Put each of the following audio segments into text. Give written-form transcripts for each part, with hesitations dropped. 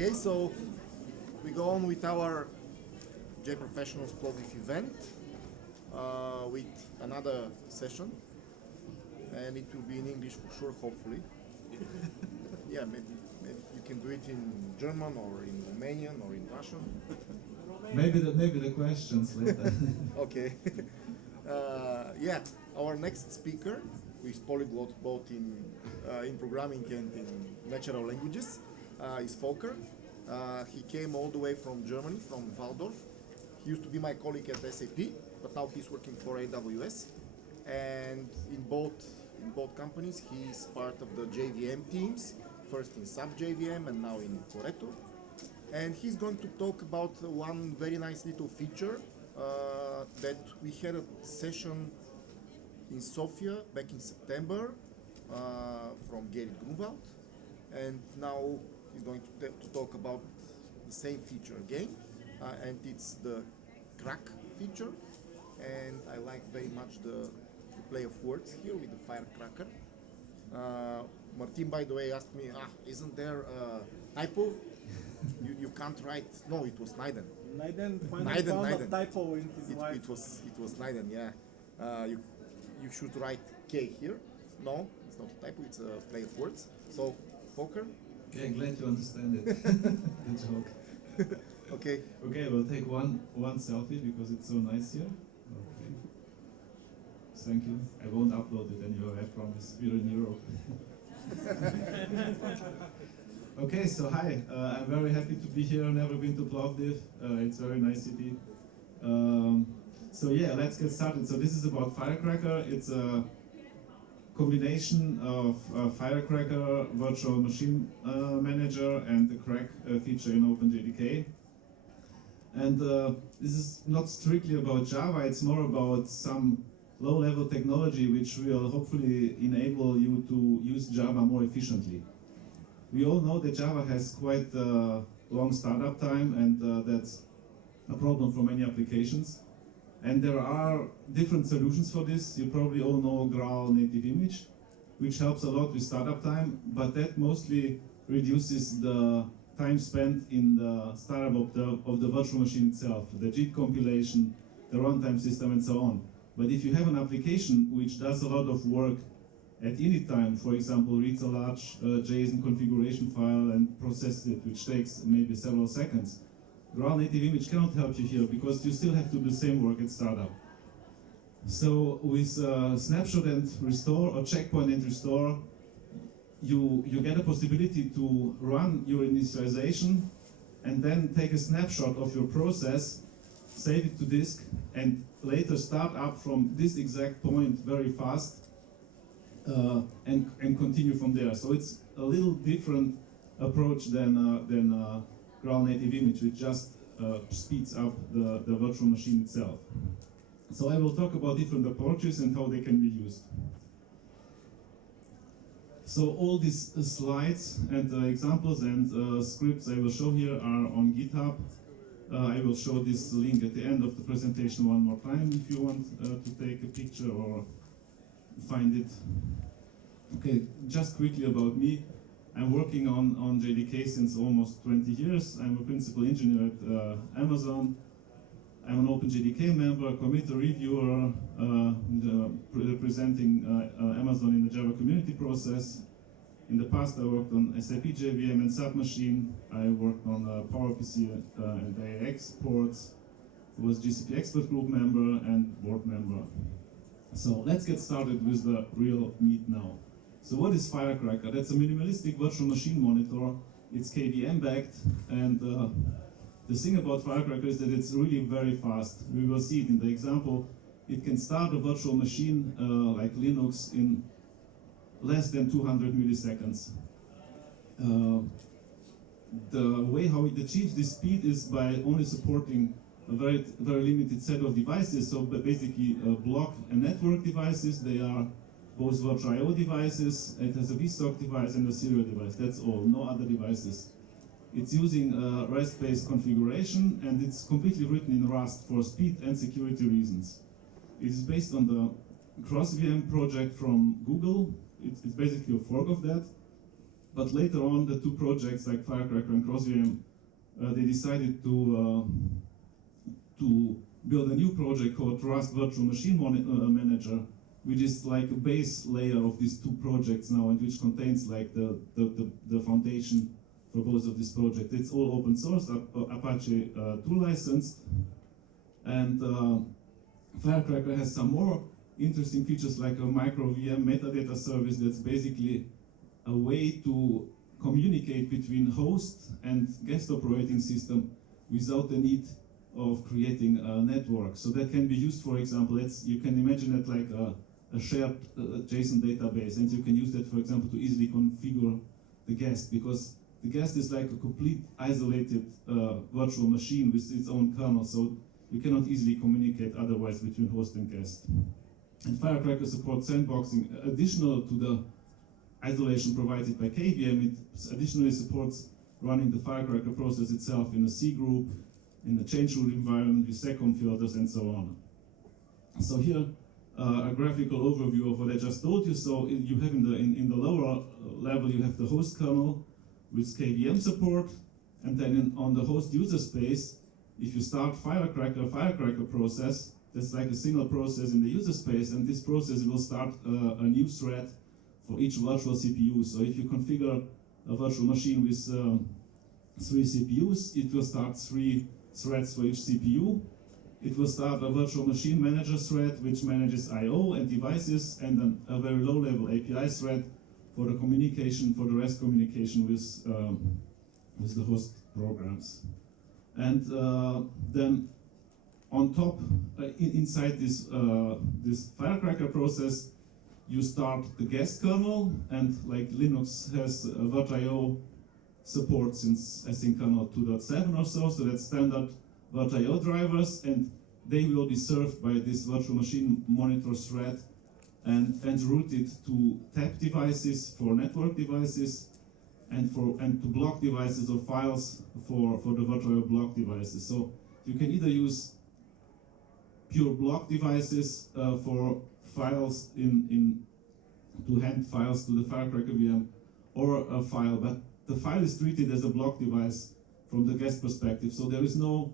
Okay, so we go on with our J Professionals Plovdiv event with another session, and it will be in English for sure, hopefully. Yeah, maybe you can do it in German or in Romanian or in Russian. Maybe the questions later. Okay. Yeah, our next speaker, who is polyglot both in programming and in natural languages, is Volker. He came all the way from Germany, from Waldorf. He used to be my colleague at SAP, but now he's working for AWS. And in both companies, he's part of the JVM teams, first in sub JVM and now in Coreto. And he's going to talk about one very nice little feature that we had a session in Sofia back in September from Gerrit Grunwald, and now he's going to talk about the same feature again, and it's the crack feature. And I like very much the play of words here with the FireCRaCer. Martin, by the way, asked me, isn't there a typo? You can't write. No, it was Naiden. Naiden found a typo in his wife. It was Naiden. Yeah. You should write K here. No, it's not a typo. It's a play of words. So, Volker. Okay, glad you understand it. The joke. Okay. Okay, we'll take one selfie because it's so nice here. Okay. Thank you. I won't upload it anyway, I promise. We're in Europe. Okay, so hi. I'm very happy to be here. I've never been to Plovdiv. It's a very nice city. So yeah, let's get started. So this is about FireCRaCer. It's a combination of FireCRaCer virtual machine manager and the crack feature in OpenJDK. And this is not strictly about Java. It's more about some low-level technology which will hopefully enable you to use Java more efficiently. We all know that Java has quite a long startup time, and that's a problem for many applications. And there are different solutions for this. You probably all know Graal native image, which helps a lot with startup time, but that mostly reduces the time spent in the startup of the virtual machine itself, the JIT compilation, the runtime system, and so on. But if you have an application which does a lot of work at any time, for example, reads a large JSON configuration file and processes it, which takes maybe several seconds, Graal native image cannot help you here because you still have to do the same work at startup. So with snapshot and restore, or checkpoint and restore, you get a possibility to run your initialization and then take a snapshot of your process, save it to disk, and later start up from this exact point very fast and continue from there. So it's a little different approach than Graal native image, which just speeds up the virtual machine itself. So I will talk about different approaches and how they can be used. So all these slides and examples and scripts I will show here are on GitHub. I will show this link at the end of the presentation one more time if you want to take a picture or find it. Okay, just quickly about me. I'm working on JDK since almost 20 years. I'm a principal engineer at Amazon. I'm an OpenJDK member, committer reviewer, representing Amazon in the Java community process. In the past, I worked on SAP JVM and Submachine. I worked on PowerPC and AIX ports. I was GCP expert group member and board member. So let's get started with the real meat now. So what is FireCRaCer? That's a minimalistic virtual machine monitor. It's KVM backed, and the thing about FireCRaCer is that it's really very fast. We will see it in the example. It can start a virtual machine like Linux in less than 200 milliseconds. The way how it achieves this speed is by only supporting a very limited set of devices. So basically block and network devices. They are both virtual I/O devices. It has a vSock device and a serial device. That's all, no other devices. It's using REST-based configuration, and it's completely written in Rust for speed and security reasons. It is based on the CrossVM project from Google. It's basically a fork of that. but later on, the two projects like FireCRaCer and CrossVM, they decided to build a new project called Rust Virtual Machine Manager, which is like a base layer of these two projects now, and which contains like the foundation for both of these projects. It's all open source, Apache 2 licensed, and FireCRaCer has some more interesting features like a micro VM metadata service that's basically a way to communicate between host and guest operating system without the need of creating a network. So that can be used, for example, you can imagine it like a shared JSON database, and you can use that, for example, to easily configure the guest, because the guest is like a complete isolated virtual machine with its own kernel, so you cannot easily communicate otherwise between host and guest. And FireCRaCer supports sandboxing. Additional to the isolation provided by KVM, it additionally supports running the FireCRaCer process itself in a C group, in a change root environment with seccomp filters and so on. So here, a graphical overview of what I just told you. So you have in the lower level, you have the host kernel with KVM support, and then on the host user space, if you start FireCRaCer process, that's like a single process in the user space, and this process will start a new thread for each virtual CPU. So if you configure a virtual machine with 3 CPUs, it will start 3 threads for each CPU. It will start a virtual machine manager thread, which manages I/O and devices, and then a very low-level API thread for the communication, for the REST communication with the host programs. And then on top, inside this FireCRaCer process, you start the guest kernel, and like Linux has VirtIO support since I think kernel 2.7 or so, so that's standard VirtIO drivers, and they will be served by this virtual machine monitor thread and routed to tap devices for network devices, and to block devices or files for the VirtIO block devices. So you can either use pure block devices for files to hand files to the FireCRaCer VM, or a file, but the file is treated as a block device from the guest perspective. So there is no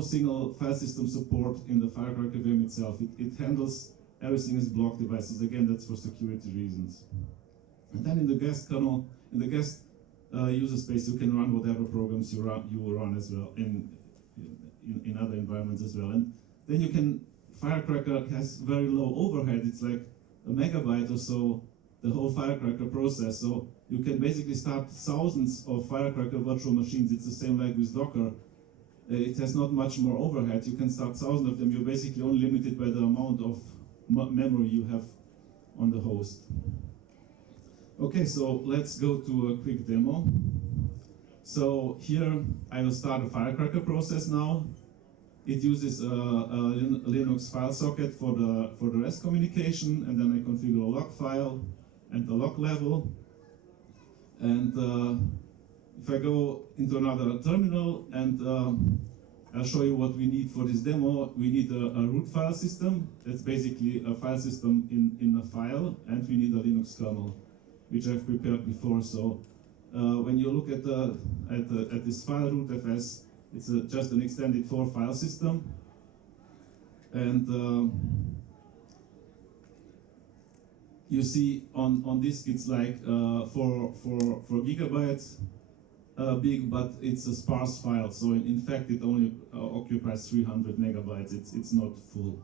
single file system support in the FireCRaCer VM itself. It handles everything as block devices. Again, that's for security reasons. And then in the guest kernel, in the guest user space, you can run whatever programs you will run as well in other environments as well. And then you can, FireCRaCer has very low overhead. It's like a megabyte or so, the whole FireCRaCer process. So you can basically start thousands of FireCRaCer virtual machines. It's the same like with Docker. It has not much more overhead. You can start thousands of them. You're basically only limited by the amount of memory you have on the host. Okay, so let's go to a quick demo. So here I will start a FireCRaCer process now. It uses a Linux file socket for the REST communication, and then I configure a log file and the log level. And if I go into another terminal, and I'll show you what we need for this demo. We need a root file system. That's basically a file system in a file, and we need a Linux kernel, which I've prepared before. So when you look at this file rootfs, it's just an extended 4 file system, and you see on disk it's like 4 gigabytes big, but it's a sparse file. So in fact, it only occupies 300 megabytes. It's not full.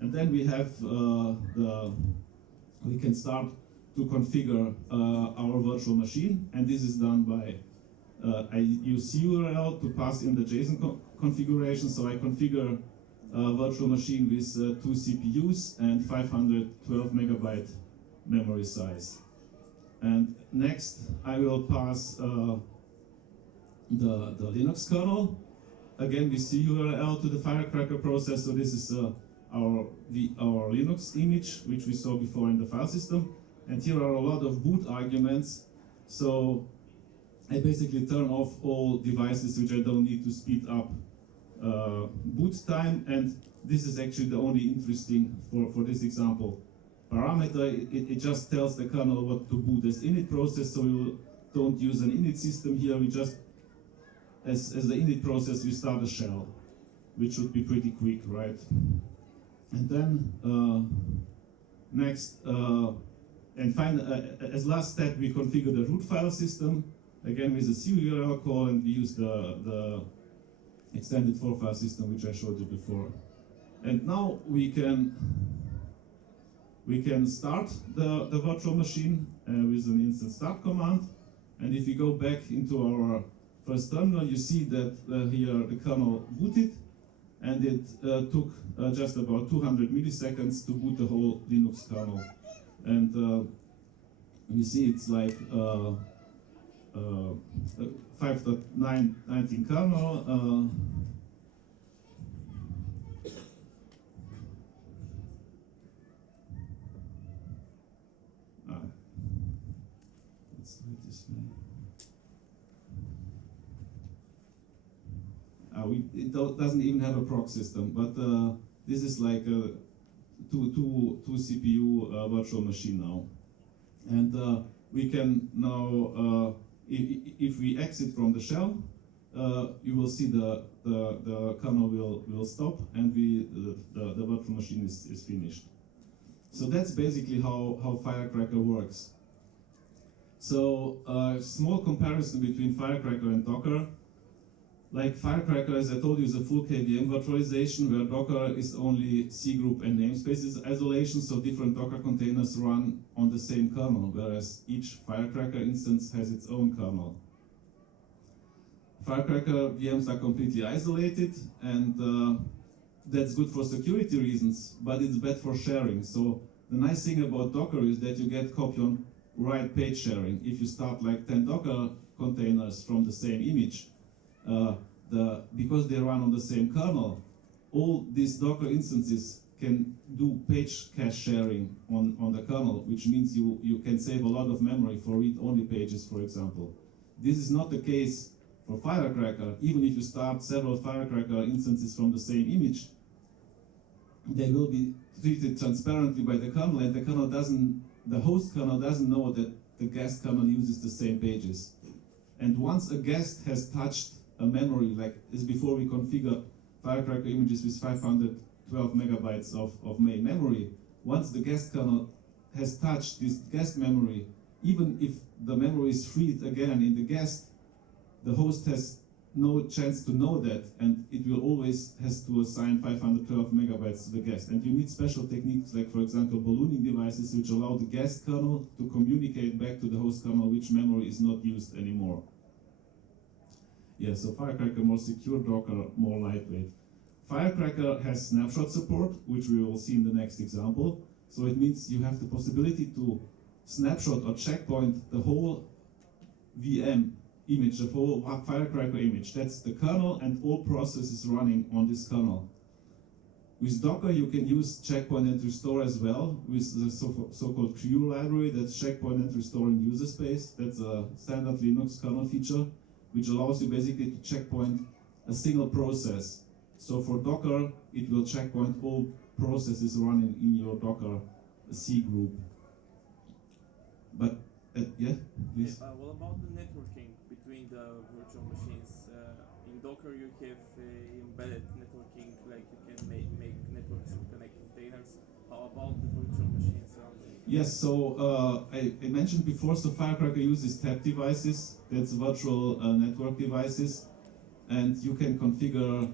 And then we have we can start to configure our virtual machine, and this is done by I use CURL to pass in the JSON configuration. So I configure a virtual machine with 2 CPUs and 512 megabyte memory size. And next, I will pass the Linux kernel. Again, with CURL to the FireCRaCer process. So this is our Linux image, which we saw before in the file system. And here are a lot of boot arguments. So I basically turn off all devices which I don't need to speed up boot time, and this is actually the only interesting for this example. parameter. It just tells the kernel what to boot as init process, so we don't use an init system here. We just, as the init process, we start a shell, which should be pretty quick, right? And then next, and as last step, we configure the root file system, again with a CURL call, and we use the extended for file system, which I showed you before. And now we can start the virtual machine with an instant start command. And if you go back into our first terminal, you see that here the kernel booted, and it took just about 200 milliseconds to boot the whole Linux kernel. And you see it's like 5.19 kernel. Let's do it this way. It doesn't even have a proc system, but this is like a two CPU virtual machine now. And we can now, if we exit from the shell, you will see the kernel will stop, and the virtual machine is finished. So that's basically how FireCRaCer works. So small comparison between FireCRaCer and Docker. Like FireCRaCer, as I told you, is a full KVM virtualization, where Docker is only C group and namespaces isolation, so different Docker containers run on the same kernel, whereas each FireCRaCer instance has its own kernel. FireCRaCer VMs are completely isolated, and that's good for security reasons, but it's bad for sharing. So the nice thing about Docker is that you get copy on write page sharing. If you start like 10 Docker containers from the same image, because they run on the same kernel, all these Docker instances can do page cache sharing on the kernel, which means you can save a lot of memory for read-only pages, for example. This is not the case for FireCRaCer. Even if you start several FireCRaCer instances from the same image, they will be treated transparently by the kernel, and the host kernel doesn't know that the guest kernel uses the same pages. And once a guest has touched a memory, like as before we configured FireCRaCer images with 512 megabytes of main memory, once the guest kernel has touched this guest memory, even if the memory is freed again in the guest, the host has no chance to know that, and it will always has to assign 512 megabytes to the guest. And you need special techniques, like for example ballooning devices, which allow the guest kernel to communicate back to the host kernel which memory is not used anymore. Yeah, so FireCRaCer more secure, Docker more lightweight. FireCRaCer has snapshot support, which we will see in the next example. So it means you have the possibility to snapshot or checkpoint the whole VM image, the whole FireCRaCer image. That's the kernel and all processes running on this kernel. With Docker, you can use checkpoint and restore as well, with the so-called CRU library. That's checkpoint and restore in user space. That's a standard Linux kernel feature, which allows you basically to checkpoint a single process. So for Docker, it will checkpoint all processes running in your Docker C group. But yeah, please. What about the networking between the virtual machines? In Docker, you have embedded networking, like you can make networks and connect containers. How about the virtual machines? Yes, so I mentioned before, so FireCRaCer uses tab devices, that's virtual network devices, and you can configure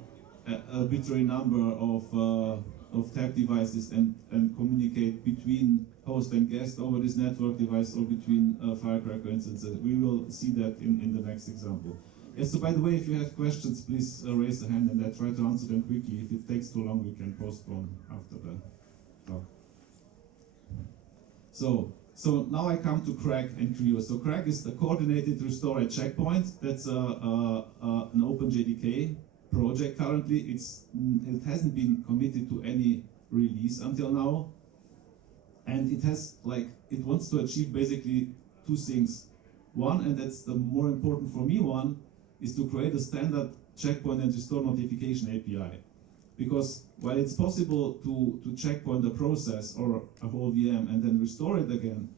a arbitrary number of tab devices and communicate between host and guest over this network device or between FireCRaCer instances. We will see that in the next example. Yes, so by the way, if you have questions, please raise a hand and I try to answer them quickly. If it takes too long, we can postpone after the talk. So now I come to CRAC and CRIO. So CRAC is the coordinated restore at checkpoint. That's an OpenJDK project currently. It hasn't been committed to any release until now. And it wants to achieve basically two things. One, and that's the more important for me one, is to create a standard checkpoint and restore notification API. because while it's possible to checkpoint a process or a whole VM and then restore it again,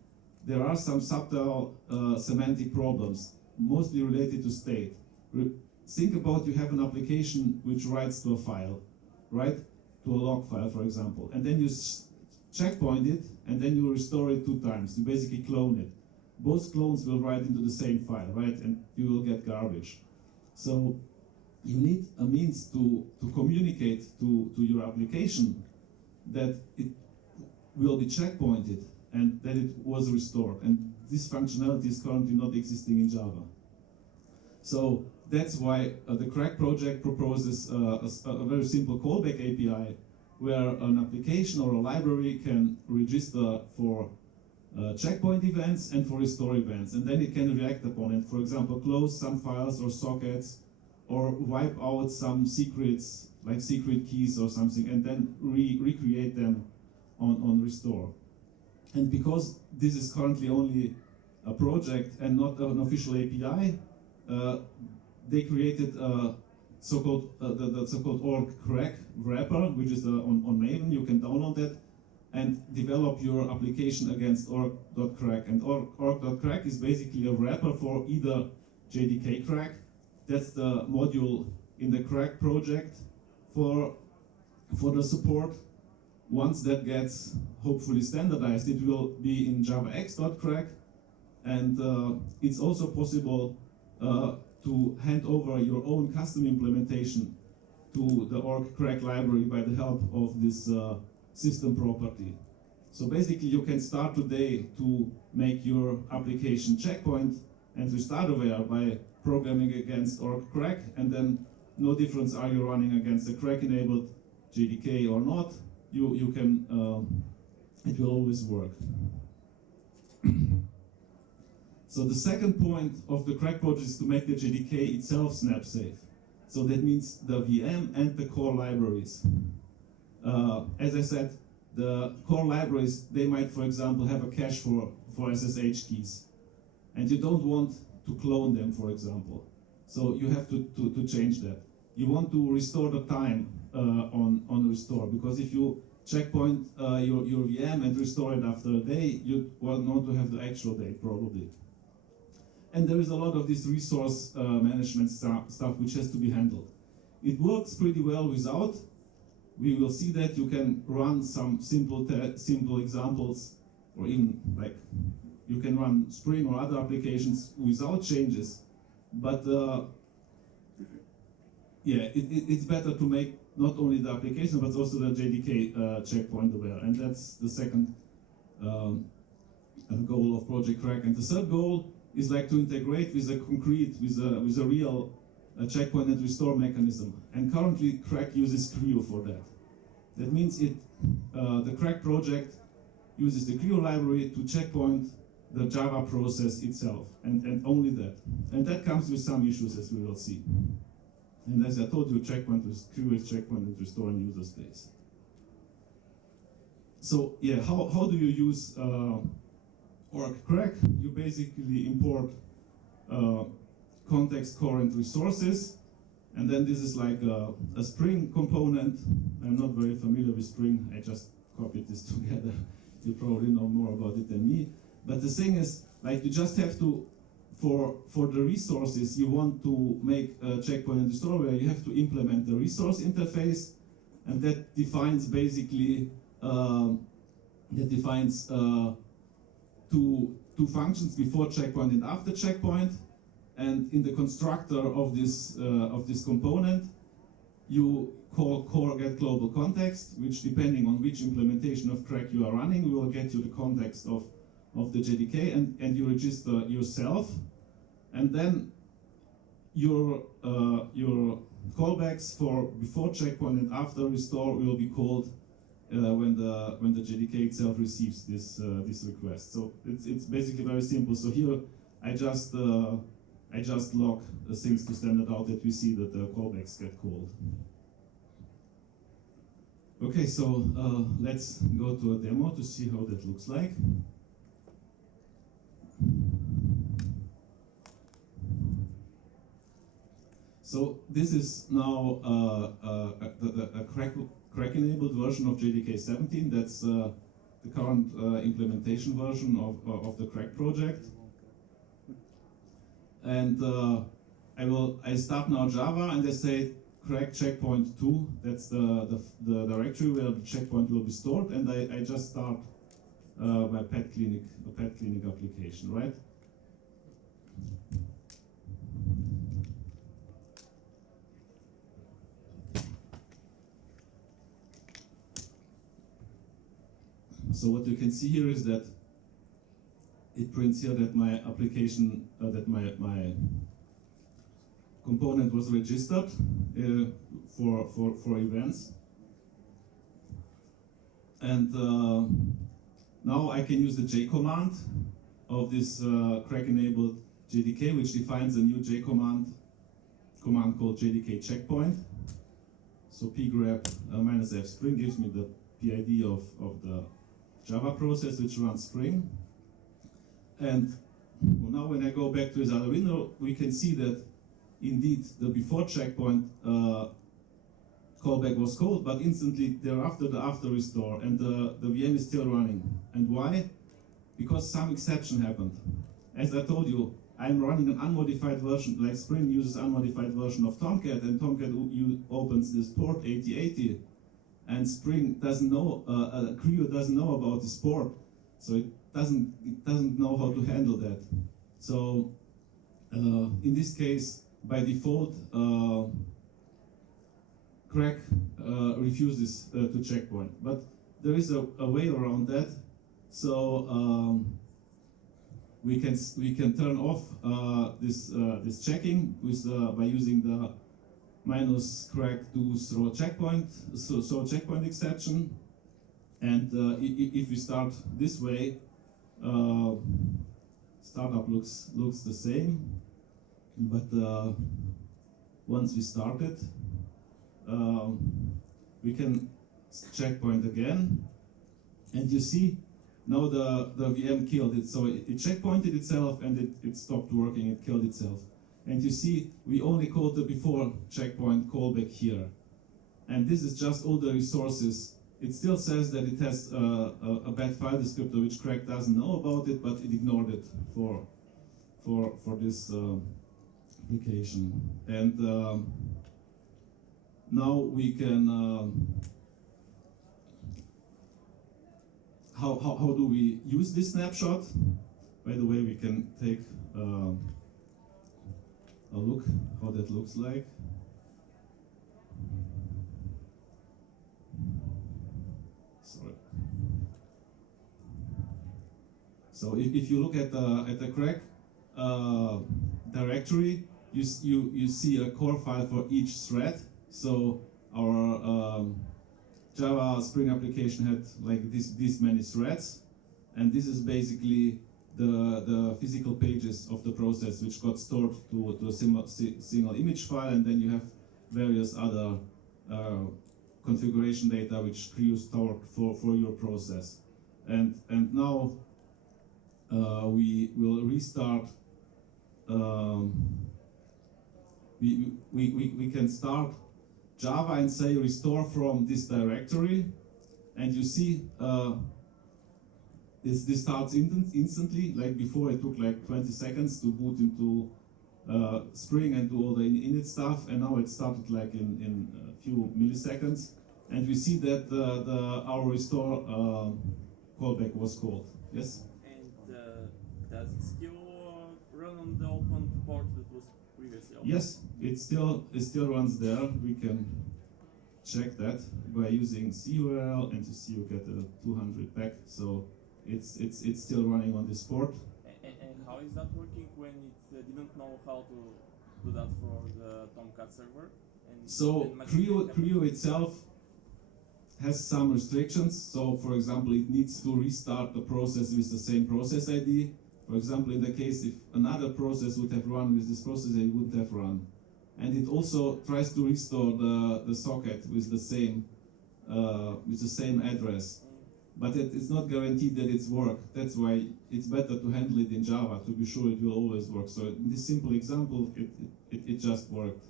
there are some subtle semantic problems, mostly related to state. Think about, you have an application which writes to a file, right? To a log file, for example, and then you checkpoint it, and then you restore it 2 times. You basically clone it. Both clones will write into the same file, right? And you will get garbage. So you need a means to communicate to your application that it will be checkpointed and that it was restored. And this functionality is currently not existing in Java. So that's why the Crack project proposes a very simple callback API where an application or a library can register for checkpoint events and for restore events, and then it can react upon it. For example, close some files or sockets, or wipe out some secrets, like secret keys or something, and then recreate them on restore. And because this is currently only a project and not an official API, they created so-called the so-called FireCRaCer wrapper, which is on Maven. You can download that and develop your application against org.crack. And org.crack is basically a wrapper for either JDK crack, that's the module in the crack project for the support. Once that gets hopefully standardized, it will be in javax.crack, and it's also possible to hand over your own custom implementation to the FireCRaCer library by the help of this system property. So basically you can start today to make your application checkpoint and to start aware by programming against FireCRaCer, and then no difference are you running against the crack enabled JDK or not, you can, it will always work. So the second point of the crack project is to make the JDK itself snap safe. So that means the VM and the core libraries. As I said, the core libraries, they might, for example, have a cache for SSH keys. And you don't want to clone them, for example. So you have to change that. You want to restore the time on restore, because if you checkpoint your VM and restore it after a day, you want not to have the actual date, probably. And there is a lot of this resource management stuff which has to be handled. It works pretty well without. We will see that you can run some simple examples, or even like you can run Spring or other applications without changes. But yeah, it's better to make not only the application but also the JDK checkpoint aware, and that's the second goal of Project Crack. And the third goal is like to integrate with a concrete, with a real checkpoint and restore mechanism. And currently, Crack uses Creo for that. That means the Crack project uses the Creo library to checkpoint the Java process itself, and only that. And that comes with some issues, as we will see. And as I told you, checkpoint with Creo is checkpoint and restore in user space. So yeah, how do you use FireCRaCer? You basically import context current resources, and then this is like a Spring component. I'm not very familiar with Spring, I just copied this together. You probably know more about it than me. But the thing is, like, you just have to, for the resources you want to make a checkpoint and restore where, you have to implement the resource interface, and that defines basically, two functions before checkpoint and after checkpoint. And in the constructor of this component, you call core get global context, which depending on which implementation of Crack you are running, will get you the context of the JDK, and you register yourself, and then your callbacks for before checkpoint and after restore will be called when the JDK itself receives this request. So it's basically very simple. So here I just log the things to standard out that we see that the callbacks get called. Okay, so let's go to a demo to see how that looks like. So this is now a crack-enabled version of JDK 17. That's the current implementation version of the crack project. And I start now Java, and I say crack checkpoint 2. That's the directory where the checkpoint will be stored, and I just start my pet clinic application, right? So what you can see here is that it prints here that my application, that my component was registered for events. And now I can use the J command of this crack-enabled JDK, which defines a new J command called JDK checkpoint. So pgrep -f spring gives me the PID of the Java process which runs Spring. And now when I go back to this other window, we can see that indeed the before checkpoint callback was called, but instantly thereafter the after restore, and the VM is still running. And why? Because some exception happened. As I told you, I'm running an unmodified version, like Spring uses unmodified version of Tomcat, and Tomcat opens this port 8080, and Spring doesn't know, Creo doesn't know about this port, so it doesn't know how to handle that. So in this case, by default, crack refuses to checkpoint, but there is a way around that. So we can turn off this checking by using the -crack do throw checkpoint, so checkpoint exception. And if we start this way, startup looks the same, but once we start it, we can checkpoint again, and you see now the VM killed it. So it checkpointed itself, and it stopped working, it killed itself. And you see, we only called the before checkpoint callback here. And this is just all the resources. It still says that it has a bad file descriptor, which crack doesn't know about it, but it ignored it for this application. And now we can, how do we use this snapshot? By the way, we can take a look how that looks like. Sorry. So if you look at the crack directory, you see a core file for each thread. So our Java Spring application had like this many threads, and this is basically the physical pages of the process which got stored to a single image file, and then you have various other configuration data which Creo stored for your process. And now we will restart. We can start Java and say restore from this directory, and you see this starts instantly. Like before, it took like 20 seconds to boot into Spring and do all the init stuff, and now it started like in a few milliseconds. And we see that our restore callback was called. Yes? And does it still run on the open port that was previously open? Yes, it still runs there. We can check that by using CURL, and you see you get a 200 back. So it's still running on this port. And how is that working when it didn't know how to do that for the Tomcat server? And so Creo itself has some restrictions. So for example, it needs to restart the process with the same process ID. For example, in the case if another process would have run with this process ID, it wouldn't have run. And it also tries to restore the socket with the same address. But it's not guaranteed that it's work. That's why it's better to handle it in Java to be sure it will always work. So in this simple example, it just worked.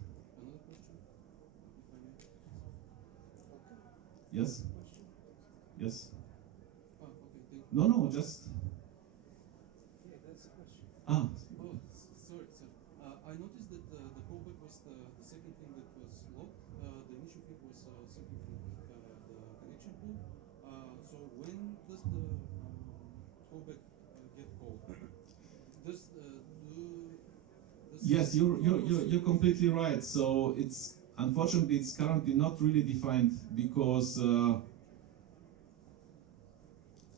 Yes? Yes? Okay, thank you. No, just... Yeah, that's a question. Ah, Oh, sorry, sir. I noticed that the callback was the second thing that was locked. The initial thing was something from the connection pool. So when does the callback get called? Does yes, you're completely right. So it's unfortunately it's currently not really defined because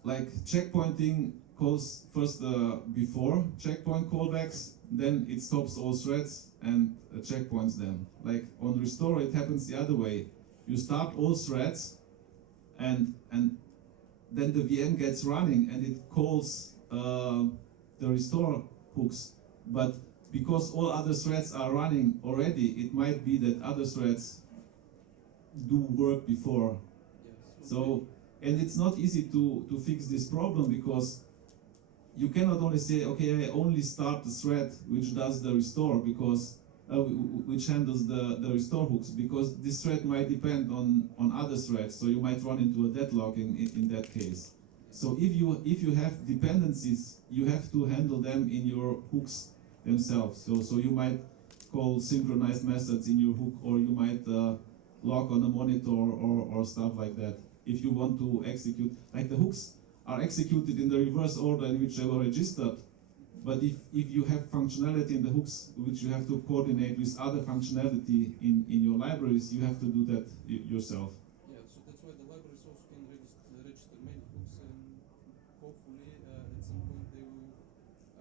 like checkpointing calls first before checkpoint callbacks, then it stops all threads and checkpoints them. Like on restore, it happens the other way. You start all threads, and then the VM gets running and it calls the restore hooks. But because all other threads are running already, it might be that other threads do work before. yes. So, and it's not easy to fix this problem because you cannot only say, okay, I only start the thread which does the restore because which handles the restore hooks, because this thread might depend on other threads, so you might run into a deadlock in that case. So if you have dependencies, you have to handle them in your hooks themselves. So you might call synchronized methods in your hook, or you might lock on a monitor or stuff like that. If you want to execute, like the hooks are executed in the reverse order in which they were registered. But if you have functionality in the hooks which you have to coordinate with other functionality in your libraries, you have to do that yourself. Yeah, so that's why the libraries also can register many hooks, and hopefully at some point they will.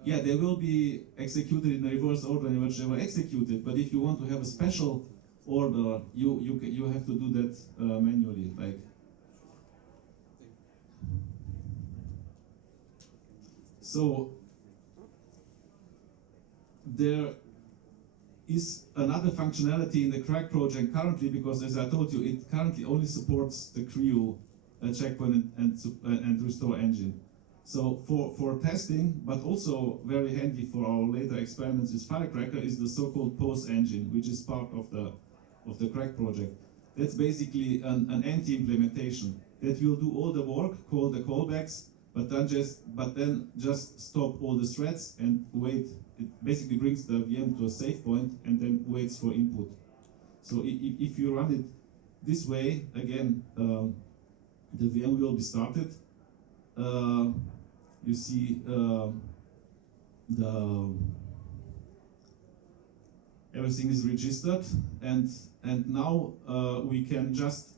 Yeah, they will be executed in the reverse order in which they were executed. But if you want to have a special order, you have to do that manually. Like. So there is another functionality in the Crack project currently, because as I told you, it currently only supports the Creo checkpoint and restore engine. So for testing, but also very handy for our later experiments with FireCRaCer, is the so-called POS engine, which is part of the Crack project. That's basically an anti-implementation that will do all the work, call the callbacks, but then just stop all the threads and wait. It basically brings the VM to a safe point and then waits for input. So if you run it this way, again, the VM will be started. You see everything is registered, and now we can just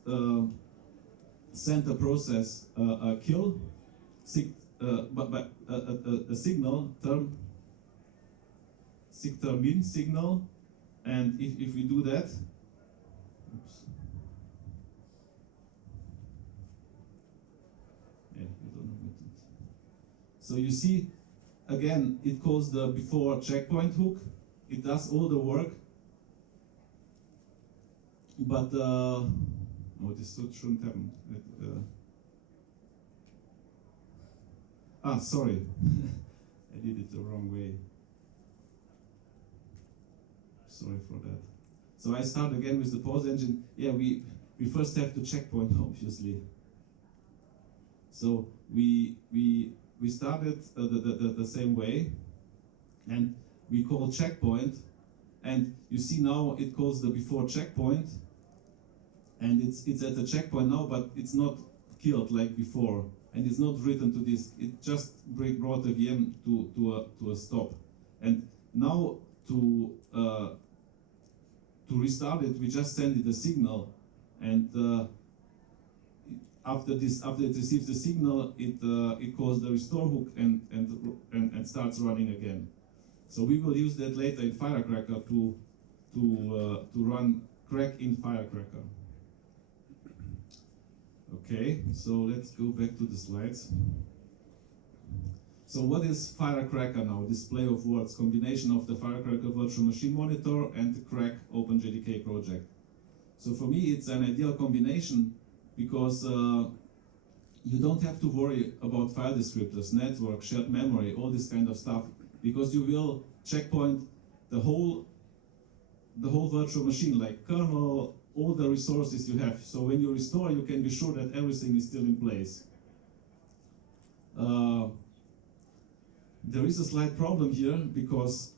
send the process a kill, but a signal term. Min signal, and if we do that, oops. Yeah, I don't know what it. So you see, again, it calls the before checkpoint hook. It does all the work, but no, this shouldn't happen. Sorry, I did it the wrong way. Sorry for that. So I start again with the pause engine. Yeah, we first have to checkpoint, obviously. So we started the same way, and we call checkpoint, and you see now it calls the before checkpoint, and it's at the checkpoint now, but it's not killed like before, and it's not written to disk. It just brought the VM to a stop, and now to restart it, we just send it a signal, and after it receives the signal, it calls the restore hook and starts running again. So we will use that later in FireCRaCer to run crack in FireCRaCer. Okay, so let's go back to the slides. So what is FireCRaCer now? Display of words, combination of the FireCRaCer virtual machine monitor and the Crack OpenJDK project. So for me, it's an ideal combination because you don't have to worry about file descriptors, network, shared memory, all this kind of stuff, because you will checkpoint the whole virtual machine, like kernel, all the resources you have. So when you restore, you can be sure that everything is still in place. There is a slight problem here because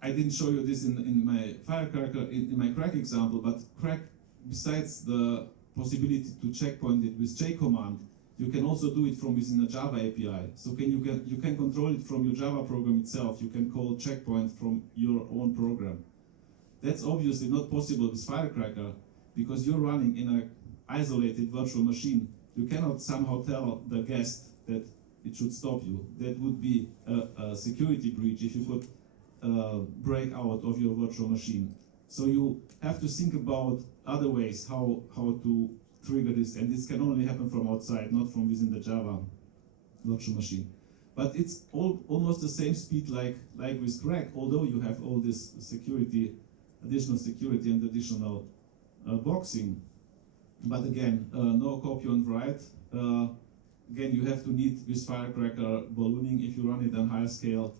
I didn't show you this in my FireCRaCer, in my crack example, but crack, besides the possibility to checkpoint it with J-command, you can also do it from within a Java API. So you can control it from your Java program itself. You can call checkpoint from your own program. That's obviously not possible with FireCRaCer because you're running in an isolated virtual machine. You cannot somehow tell the guest that it should stop you. That would be a security breach if you could break out of your virtual machine. So you have to think about other ways how to trigger this, and this can only happen from outside, not from within the Java virtual machine. But it's almost the same speed like with crack, although you have all this security, additional security and additional boxing. But again, no copy on write. Again, you have to need with FireCRaCer ballooning if you run it on higher scale,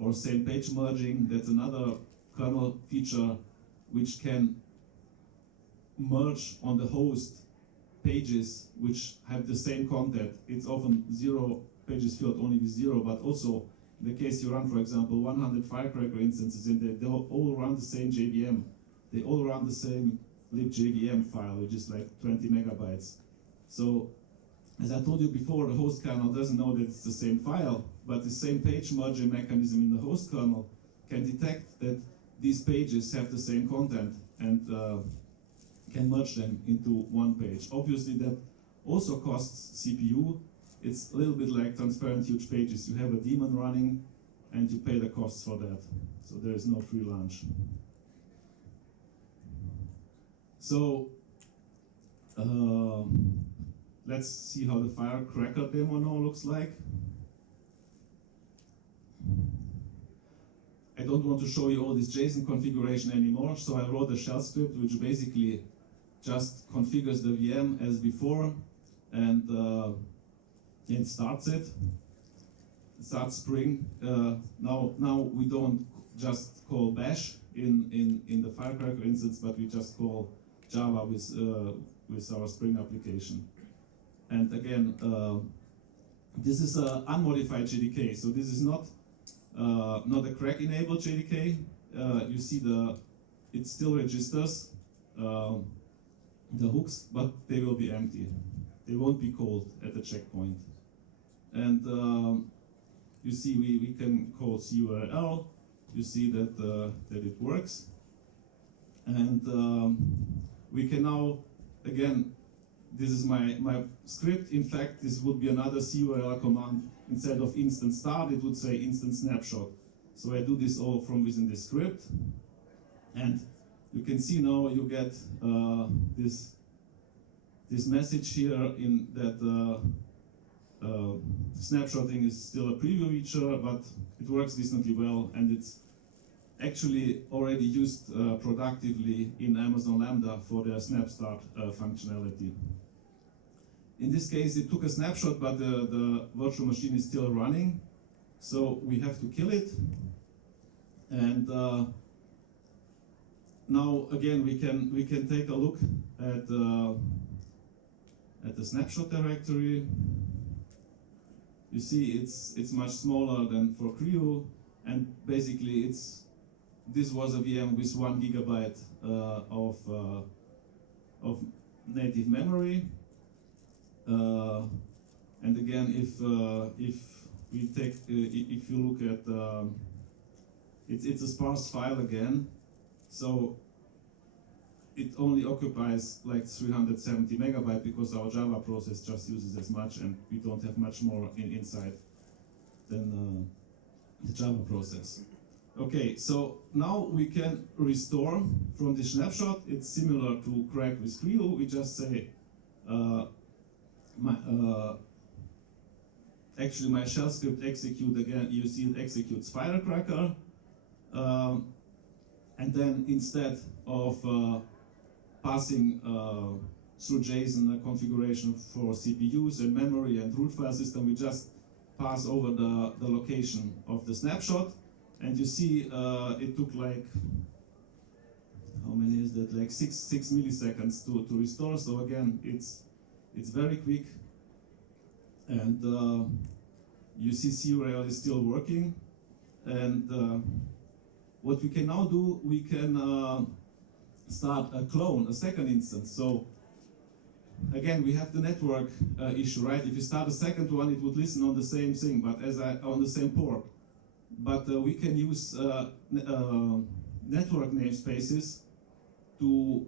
or same page merging. That's another kernel feature which can merge on the host pages which have the same content. It's often 0 pages filled only with 0, but also in the case you run, for example, 100 FireCRaCer instances in there, they all run the same JVM. They all run the same libjvm file, which is like 20 megabytes. So, as I told you before, the host kernel doesn't know that it's the same file, but the same page merging mechanism in the host kernel can detect that these pages have the same content and can merge them into one page. Obviously, that also costs CPU. It's a little bit like transparent huge pages. You have a daemon running and you pay the costs for that. So there is no free lunch. So let's see how the FireCRaCer demo now looks like. I don't want to show you all this JSON configuration anymore, so I wrote a shell script which basically just configures the VM as before and starts it. Starts Spring. Now we don't just call bash in the FireCRaCer instance, but we just call Java with our Spring application. And again, this is an unmodified JDK, so this is not a crack-enabled JDK. You see it still registers the hooks, but they will be empty. They won't be called at the checkpoint. And you see we can call curl. You see that it works. And we can now, again, this is my script. In fact, this would be another curl command. Instead of instant start, it would say instant snapshot. So I do this all from within the script. And you can see now you get this message here in that snapshotting is still a preview feature, but it works decently well, and it's actually already used productively in Amazon Lambda for their snap start functionality. In this case, it took a snapshot, but the virtual machine is still running, so we have to kill it. And now again, we can take a look at the snapshot directory. You see, it's much smaller than for Creo, and basically this was a VM with 1 gigabyte of native memory. And again, if you look at it's a sparse file again, so it only occupies like 370 megabytes because our Java process just uses as much, and we don't have much more inside than the Java process. Okay, so now we can restore from the snapshot. It's similar to crack with Creo. We just say actually my shell script execute again. You see it executes FireCRaCer, and then instead of passing through JSON a configuration for CPUs and memory and root file system, we just pass over the location of the snapshot. And you see it took like, how many is that like six milliseconds to restore. So again, it's very quick, and you see serial is still working. And what we can now do, we can start a clone, a second instance. So again, we have the network issue, right? If you start a second one, it would listen on the same thing, but on the same port. But we can use network namespaces to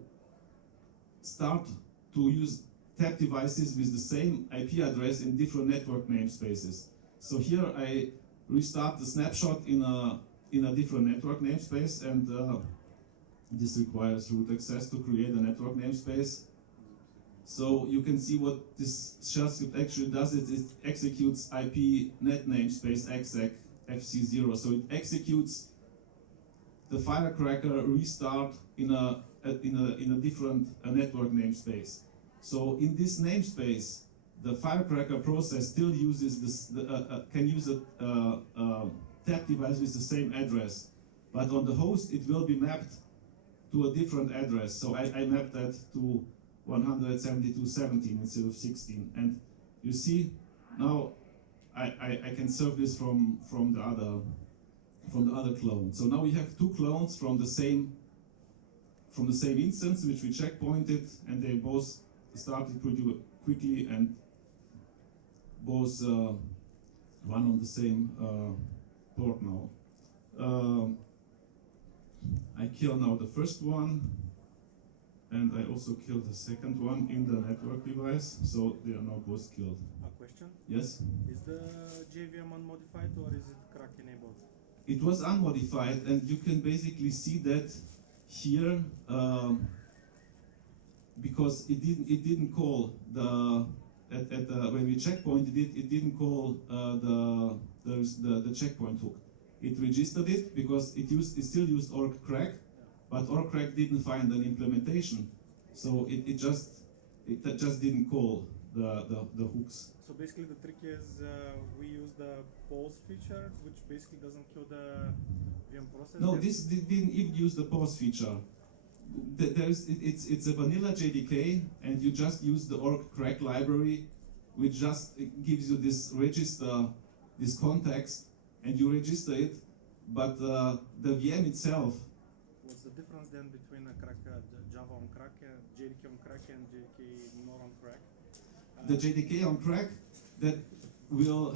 start to use tap devices with the same IP address in different network namespaces. So here I restart the snapshot in a different network namespace, and this requires root access to create a network namespace. So you can see what this shell script actually does. It executes IP net namespace exec fc0. So it executes the FireCRaCer restart in a different network namespace. So in this namespace, the FireCRaCer process still uses this, can use a tap device with the same address, but on the host it will be mapped to a different address. So I mapped that to 172.17 instead of 16, and you see now I can serve this from the other clone. So now we have two clones from the same instance, which we checkpointed, and they both started pretty quickly and both run on the same port now. I kill now the first one, and I also killed the second one in the network device, so they are now both killed. A question? Yes? Is the JVM unmodified or is it crack enabled? It was unmodified, and you can basically see that here because it didn't call the when we checkpointed it didn't call the checkpoint hook. It registered it because it still used FireCRaCer, but FireCRaCer didn't find an implementation, so it just didn't call the hooks. So basically the trick is we use the pause feature, which basically doesn't kill the VM process. No, this didn't even use the pause feature. It's a vanilla JDK, and you just use the FireCRaCer library, which just gives you this register, this context, and you register it. But the VM itself. What's the difference then between a Java on crack, JDK on crack, and JDK not on crack? The JDK on crack that will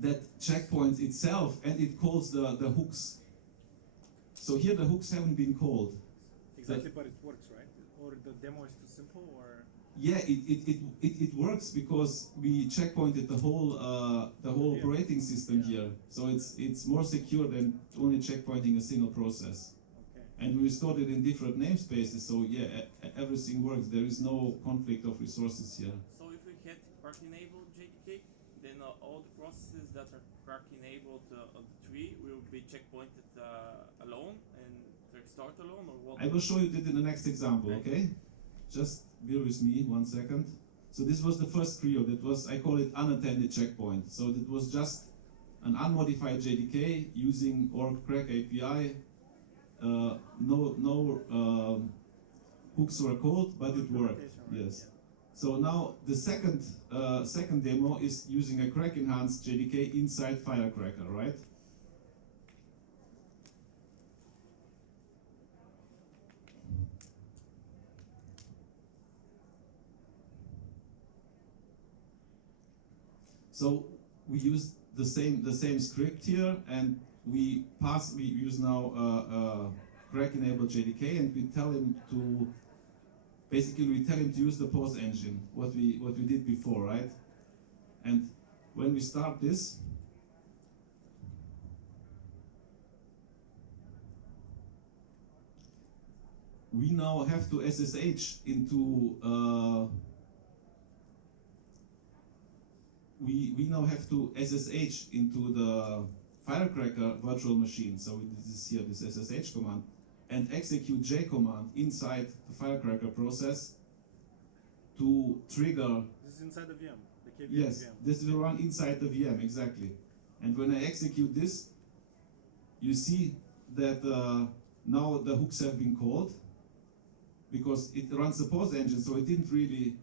that checkpoints itself, and it calls the hooks. So here the hooks haven't been called. Exactly, but it works, right? Or the demo is too simple, or? Yeah, it works because we checkpointed the whole operating system here. So it's more secure than only checkpointing a single process. Okay. And we restored it in different namespaces. So yeah, everything works. There is no conflict of resources here. So if we had crack enabled JDK, then all the processes that are crack enabled on the tree will be checkpointed alone and restart alone, or what? I will show you that in the next example. Okay, just bear with me 1 second. So this was the first trio. That was, I call it unattended checkpoint. So it was just an unmodified JDK using FireCRaCer API. No hooks were called, but it worked. Yes. So now the second demo is using a crack enhanced JDK inside FireCRaCer, right? So we use the same script here, and we use now crack enabled JDK, and we tell him to use the pause engine, what we did before, right? And when we start this, we now have to SSH into we now have to SSH into the FireCRaCer virtual machine. So this is here, this SSH command, and execute J command inside the FireCRaCer process to trigger. This is inside the VM, the KVM yes, VM. this will run inside the VM, exactly. And when I execute this, you see that now the hooks have been called because it runs the pause engine, so it didn't really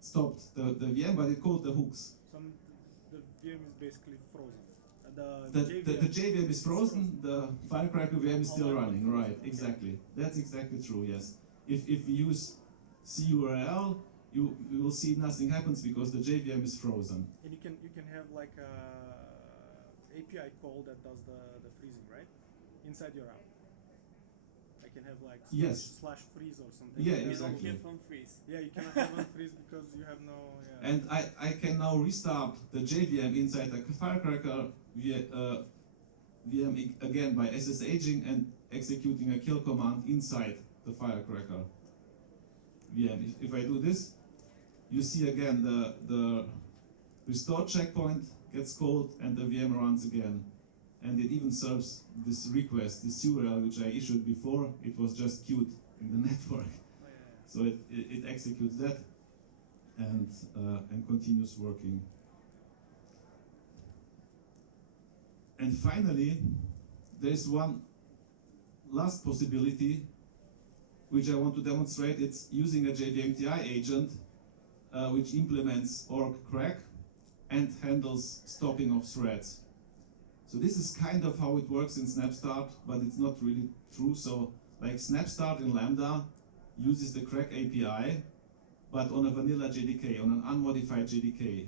stop the VM, but it called the hooks. So the VM is basically frozen. The JVM is frozen, the FireCRaCer VM is still running, right, exactly. That's exactly true, yes. If we use CURL, you will see nothing happens because the JVM is frozen. And you can have like a API call that does the freezing, right? Inside your app. I can have like slash freeze or something. Yeah, You exactly. don't have unfreeze. Yeah, you cannot have unfreeze because you have no. Yeah. And I can now restart the JVM inside the FireCRaCer VM again by SSHing and executing a kill command inside the FireCRaCer VM. If I do this, you see again the restore checkpoint gets called and the VM runs again. And it even serves this request, this URL which I issued before. It was just queued in the network. Oh, yeah. So it executes that and continues working. And finally, there is one last possibility which I want to demonstrate. It's using a JVMTI agent which implements FireCRaCer and handles stopping of threads. So this is kind of how it works in Snapstart, but it's not really true. So like Snapstart in Lambda uses the crack API, but on a vanilla JDK, on an unmodified JDK.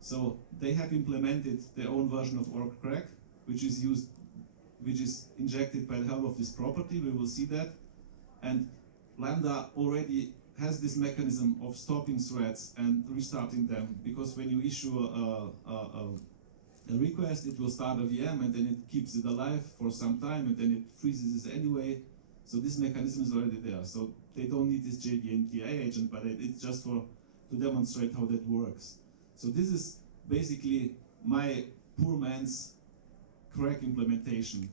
So they have implemented their own version of FireCRaCer, which is injected by the help of this property. We will see that. And Lambda already has this mechanism of stopping threads and restarting them, because when you issue a request, it will start a VM and then it keeps it alive for some time and then it freezes it anyway. So this mechanism is already there. So they don't need this JVMTI agent, but it's just to demonstrate how that works. So this is basically my poor man's crack implementation.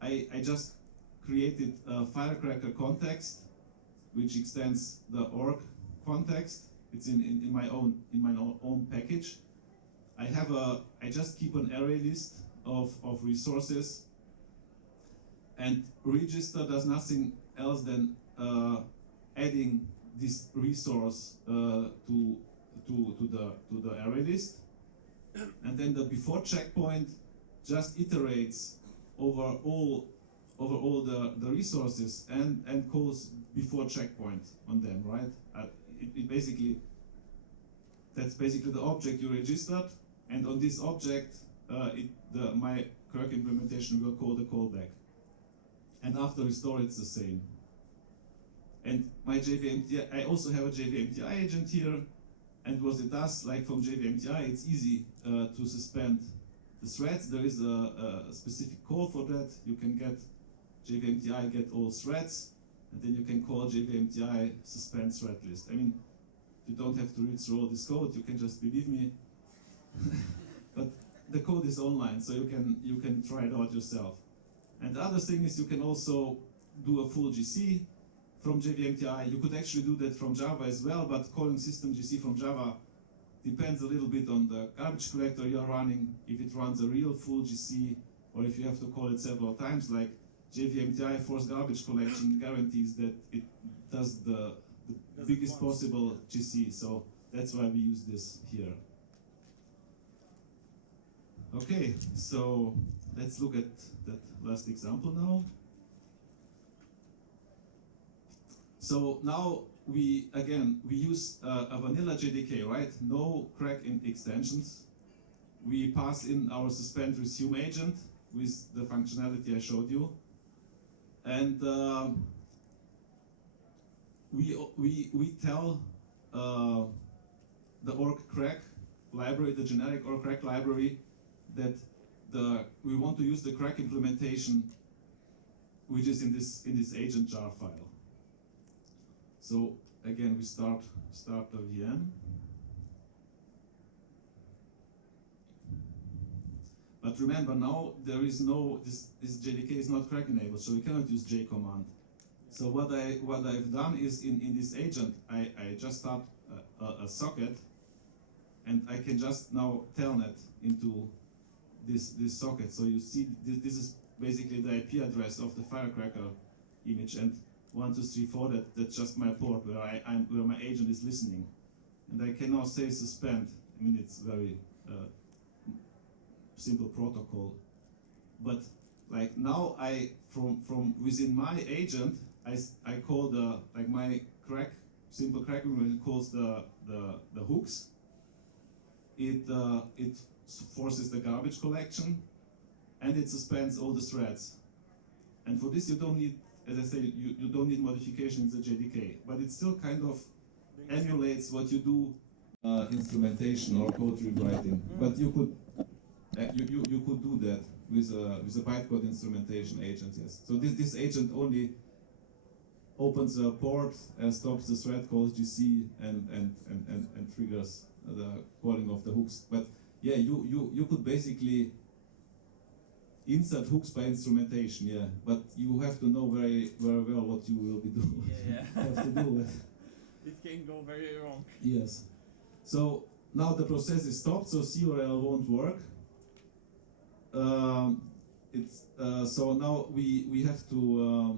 I just created a FireCRaCer context which extends the org context. It's in my own package. I just keep an array list of resources, and register does nothing else than adding this resource to the array list, and then the before checkpoint just iterates over all the resources and calls before checkpoint on them, right? That's basically the object you registered, and on this object, my Kirk implementation will call the callback. And after restore, it's the same. And my JVMTI, I also have a JVMTI agent here, and what it does, like from JVMTI, it's easy to suspend the threads. There is a specific call for that. You can get JVMTI get all threads, and then you can call JVMTI suspend thread list. I mean, you don't have to read through all this code. You can just believe me. But the code is online, so you can try it out yourself. And the other thing is you can also do a full GC from JVMTI. You could actually do that from Java as well, but calling system GC from Java depends a little bit on the garbage collector you're running, if it runs a real full GC, or if you have to call it several times. Like JVMTI forced garbage collection guarantees that it does the biggest possible GC, so that's why we use this here. Okay, so let's look at that last example now. So now we use a vanilla JDK, right? No crack in extensions. We pass in our suspend resume agent with the functionality I showed you, and we tell the FireCRaCer library, the generic FireCRaCer library, that we want to use the crack implementation, which is in this agent jar file. So again, we start the VM. But remember, now there is no this JDK is not crack enabled, so we cannot use J command. So what I've done is in this agent, I just start a socket, and I can just now telnet into this socket. So you see this is basically the IP address of the FireCRaCer image, and 1, 2, 3, 4. That's just my port where my agent is listening, and I can now say suspend. I mean, it's very simple protocol, but like now from within my agent I call like my simple crack when it calls the hooks. It forces the garbage collection, and it suspends all the threads. And for this you don't need, as I say, you don't need modification in the JDK, but it still kind of emulates what you do instrumentation or code rewriting. But you could do that with a bytecode instrumentation agent, yes. So this agent only opens a port and stops the thread calls GC and triggers the calling of the hooks. But yeah, you could basically insert hooks by instrumentation, yeah. But you have to know very well what you will be doing. Yeah. Have to do it. It can go very wrong. Yes. So now the process is stopped, so CURL won't work. So now we have to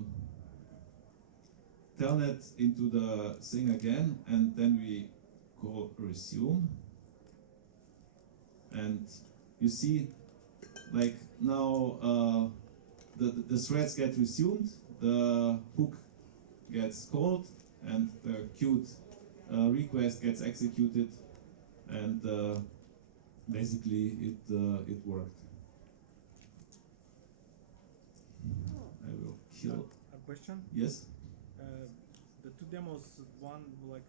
telnet into the thing again, and then we call resume. And you see, like now the threads get resumed, the hook gets called, and the queued request gets executed, and basically it worked. I will kill. A question? Yes. The two demos, one like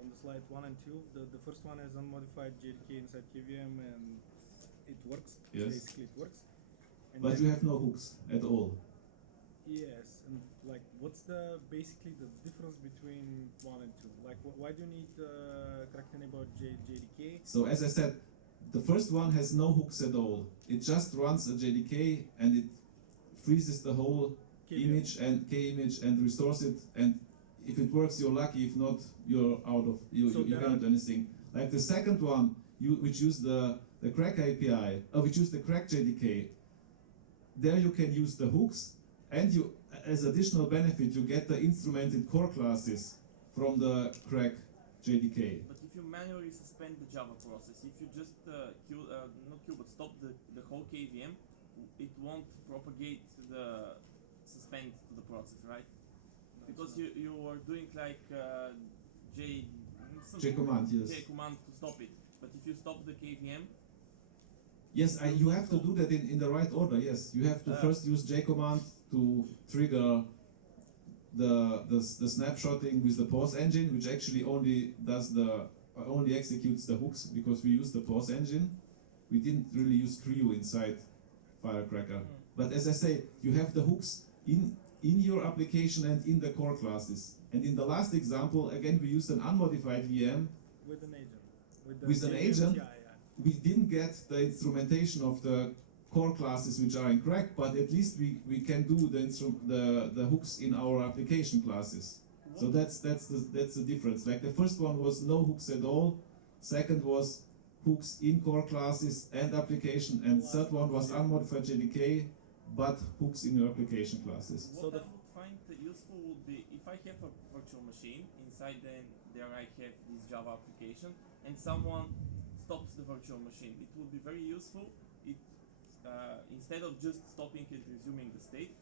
on the slide 1 and 2. The first one has unmodified JDK inside KVM, and it works. Yes. Basically, it works. And But then- you have no hooks at all. Yes, and like, what's basically the difference between 1 and 2? Like, why do you need correcting about JDK? So as I said, the first one has no hooks at all. It just runs a JDK and it freezes the whole image and K-image and restores it. And if it works, you're lucky. If not, you're out of. You cannot do anything. Like the second one, which use the crack API, which use the crack JDK. There you can use the hooks, and you, as additional benefit, you get the instrumented core classes from the crack JDK. But if you manually suspend the Java process, if you just stop the whole KVM, it won't propagate the suspend to the process, right? Because you are doing like J command, yes. J command to stop it. But if you stop the KVM, Yes, you have to do that in the right order. Yes, you have to first use J command to trigger the snapshotting with the pause engine, which actually only executes the hooks because we use the pause engine. We didn't really use Creo inside FireCRaCer. But as I say, you have the hooks in your application and in the core classes. And in the last example, again, we used an unmodified VM With an agent. with an agent. Yeah. We didn't get the instrumentation of the core classes which are in crack, but at least we can do the hooks in our application classes. So that's the difference. Like the first one was no hooks at all. Second was hooks in core classes and application, and third one was unmodified JDK, but hooks in your application classes. what I would find useful would be if I have a virtual machine inside, then there I have this Java application, and someone stops the virtual machine. It would be very useful. Instead of just stopping and resuming the state,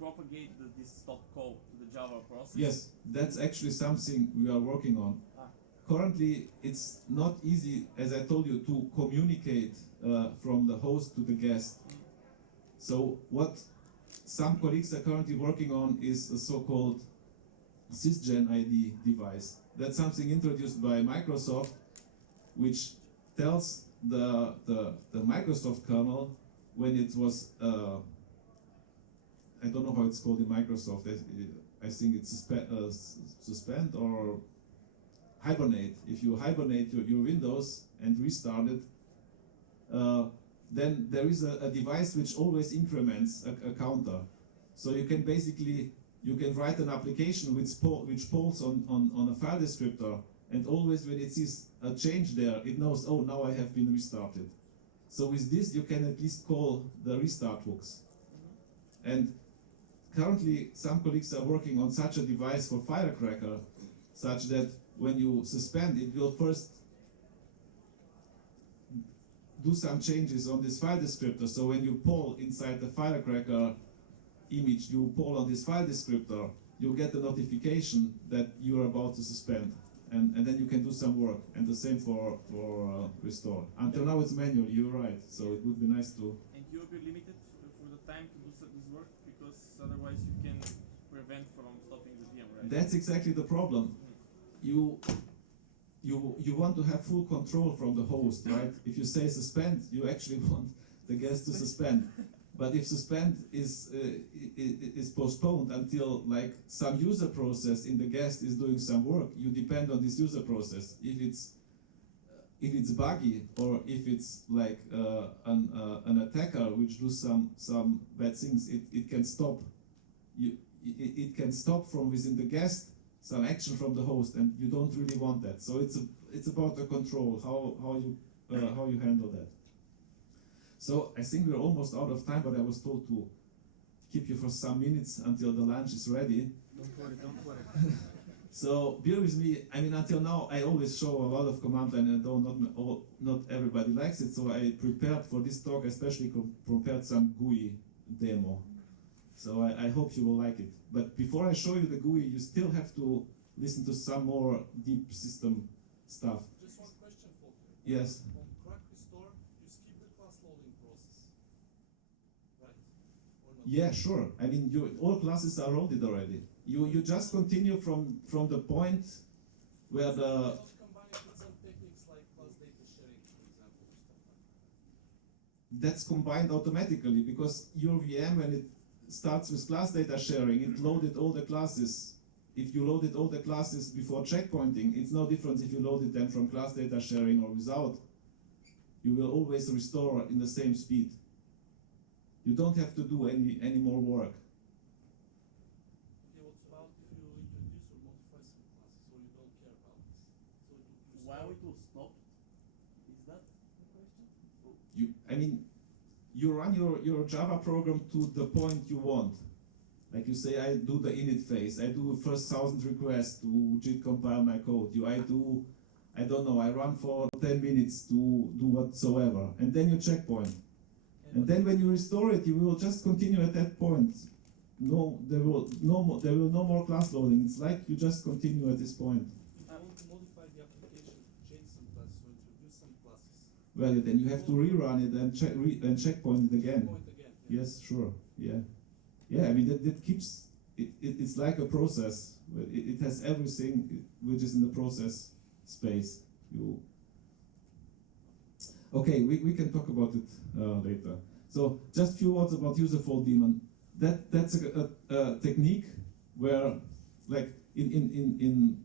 propagate this stop call to the Java process. Yes, that's actually something we are working on. Currently, it's not easy, as I told you, to communicate from the host to the guest. So what some colleagues are currently working on is a so-called sysgen ID device. That's something introduced by Microsoft, which tells the Microsoft kernel when it was, I don't know how it's called in Microsoft, I think it's suspend or hibernate. If you hibernate your Windows and restart it, then there is a device which always increments a counter. So you can write an application which polls on a file descriptor, and always when it sees a change there, it knows, oh, now I have been restarted. So with this, you can at least call the restart hooks. And currently some colleagues are working on such a device for FireCRaCer, such that when you suspend, it will first do some changes on this file descriptor. So when you poll inside the FireCRaCer image, you poll on this file descriptor, you get the notification that you're about to suspend. And then you can do some work. And the same for restore. Until now it's manual, you're right. So it would be nice to... And you will be limited for the time to do this work, because otherwise you can prevent from stopping the VM, right? That's exactly the problem. You want to have full control from the host, right? If you say suspend, you actually want the guest to suspend. But if suspend is postponed until like some user process in the guest is doing some work, you depend on this user process. If it's buggy, or if it's like an attacker which does some bad things, it can stop. It can stop from within the guest some action from the host, and you don't really want that. So it's about the control, how you handle that. So I think we're almost out of time, but I was told to keep you for some minutes until the lunch is ready. Don't worry, don't worry. So bear with me. I mean, until now I always show a lot of command line, and though not everybody likes it. So I prepared for this talk, especially prepared some GUI demo. So I hope you will like it. But before I show you the GUI, you still have to listen to some more deep system stuff. Just one question, Volker. Yes. On FireCRaCer, you skip the class loading process, right? Or not? Yeah, sure. I mean, all classes are loaded already. You just continue from the point where the... Not combine it with some techniques like class data sharing, for example, or stuff like that. That's combined automatically, because your VM, when it starts with class data sharing, it loaded all the classes. If you loaded all the classes before checkpointing, it's no different if you loaded them from class data sharing or without. You will always restore in the same speed. You don't have to do any more work. Okay, what about if you introduce or modify some classes, or you don't care about this? So it will While restore. it will stop, is that the question? You run your Java program to the point you want. Like you say, I do the init phase, I do first 1,000 requests to git compile my code. I don't know, I run for 10 minutes to do whatsoever, and then you checkpoint. And then when you restore it, you will just continue at that point. No, there will no more class loading. It's like you just continue at this point. If you want to modify the application, change some classes, or introduce some classes. Well, then you have to rerun it and checkpoint it again. Point again. Yeah. Yes, sure. Yeah. Yeah, I mean, that keeps, it's like a process. It has everything which is in the process space. Okay, we can talk about it later. So just a few words about user fault daemon. That's a technique where, like in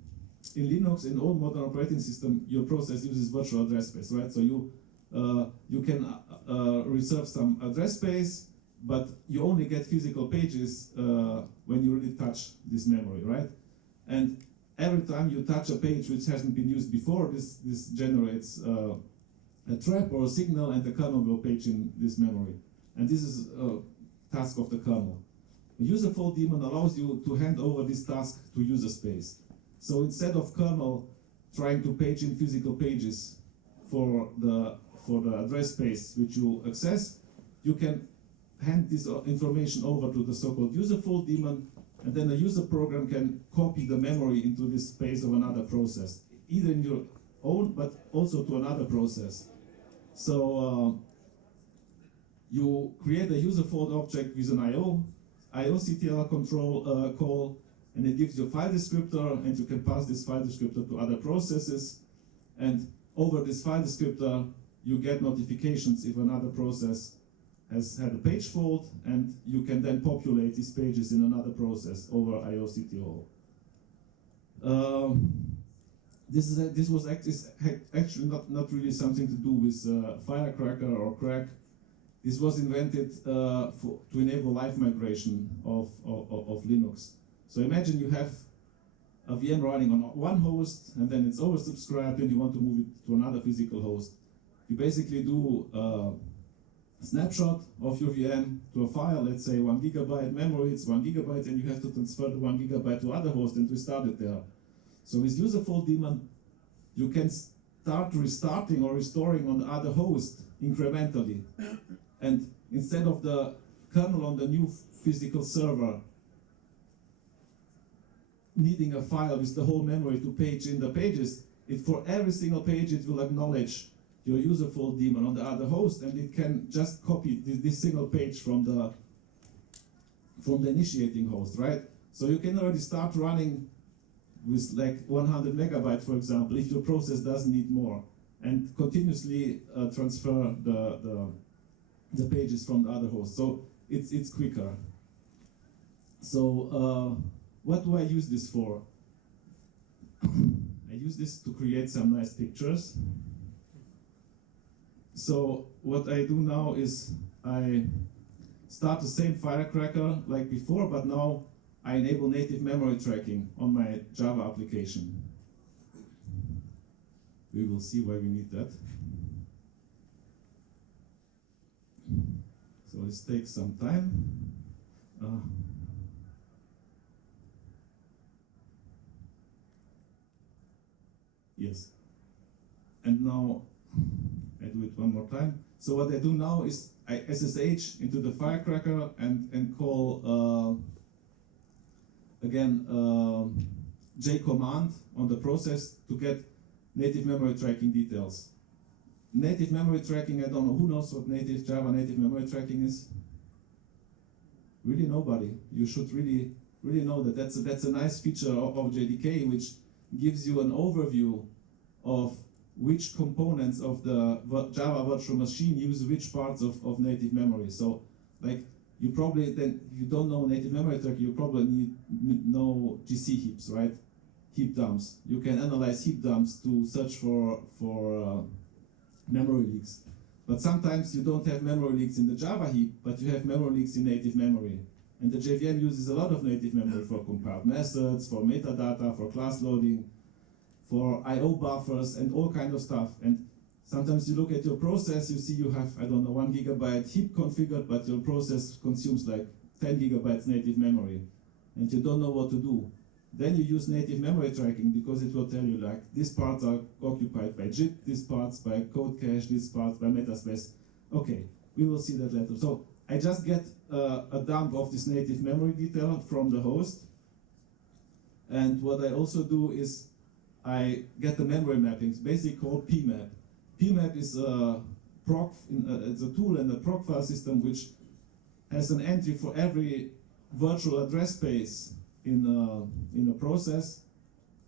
Linux, in all modern operating system, your process uses virtual address space, right? So you can reserve some address space, but you only get physical pages when you really touch this memory, right? And every time you touch a page which hasn't been used before, this generates a trap or a signal, and the kernel will page in this memory. And this is a task of the kernel. A user fault daemon allows you to hand over this task to user space. So instead of kernel trying to page in physical pages for the address space which you access, you can hand this information over to the so-called user fault daemon, and then a user program can copy the memory into this space of another process, either in your own, but also to another process. So you create a user fault object with an IOCTL control call, and it gives you a file descriptor, and you can pass this file descriptor to other processes. And over this file descriptor, you get notifications if another process has had a page fault, and you can then populate these pages in another process over IOCTL. This was actually not really something to do with FireCRaCer or crack. This was invented to enable live migration of Linux. So imagine you have a VM running on one host, and then it's oversubscribed, and you want to move it to another physical host. You basically do snapshot of your VM to a file, let's say 1 gigabyte memory, it's 1 gigabyte, and you have to transfer the 1 gigabyte to other host and restart it there. So with userful daemon, you can start restarting or restoring on the other host incrementally. And instead of the kernel on the new physical server needing a file with the whole memory to page in the pages, for every single page it will acknowledge your userful daemon on the other host, and it can just copy this single page from the initiating host, right? So you can already start running with like 100 megabytes, for example, if your process doesn't need more, and continuously transfer the pages from the other host. So it's quicker. So what do I use this for? I use this to create some nice pictures. So what I do now is I start the same FireCRaCer like before, but now I enable native memory tracking on my Java application. We will see why we need that. So this takes some time. Yes. And now I do it one more time. So what I do now is I SSH into the FireCRaCer and call again jcommand on the process to get native memory tracking details. Native memory tracking, I don't know, who knows what Java native memory tracking is? Really nobody. You should really know that. That's a nice feature of JDK, which gives you an overview of which components of the Java virtual machine use which parts of native memory. So, like, you probably then, if you don't know native memory tracking, you probably know GC heaps, right? Heap dumps. You can analyze heap dumps to search for memory leaks. But sometimes you don't have memory leaks in the Java heap, but you have memory leaks in native memory. And the JVM uses a lot of native memory for compiled methods, for metadata, for class loading, for I/O buffers, and all kind of stuff. And sometimes you look at your process, you see you have, I don't know, 1 gigabyte heap configured, but your process consumes like 10 gigabytes native memory, and you don't know what to do. Then you use native memory tracking because it will tell you, like, these parts are occupied by JIT, these parts by code cache, these parts by metaspace. Okay, we will see that later. So I just get a dump of this native memory detail from the host. And what I also do is I get the memory mappings, basically called PMAP. PMAP is it's a tool in the proc file system which has an entry for every virtual address space in a process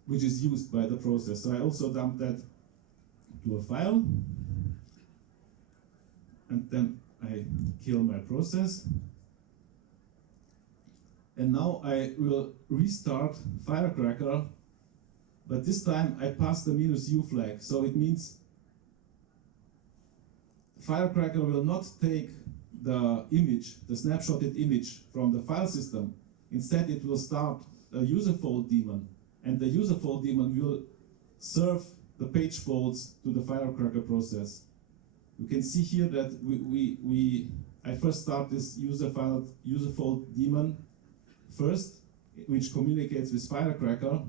which is used by the process. So I also dump that to a file, and then I kill my process. And now I will restart FireCRaCer, but this time I pass the -u flag. So it means FireCRaCer will not take the image, the snapshotted image from the file system. Instead, it will start a userfold daemon, and the userfold daemon will serve the page folds to the FireCRaCer process. You can see here that I first start this userfold daemon first, which communicates with FireCRaCer.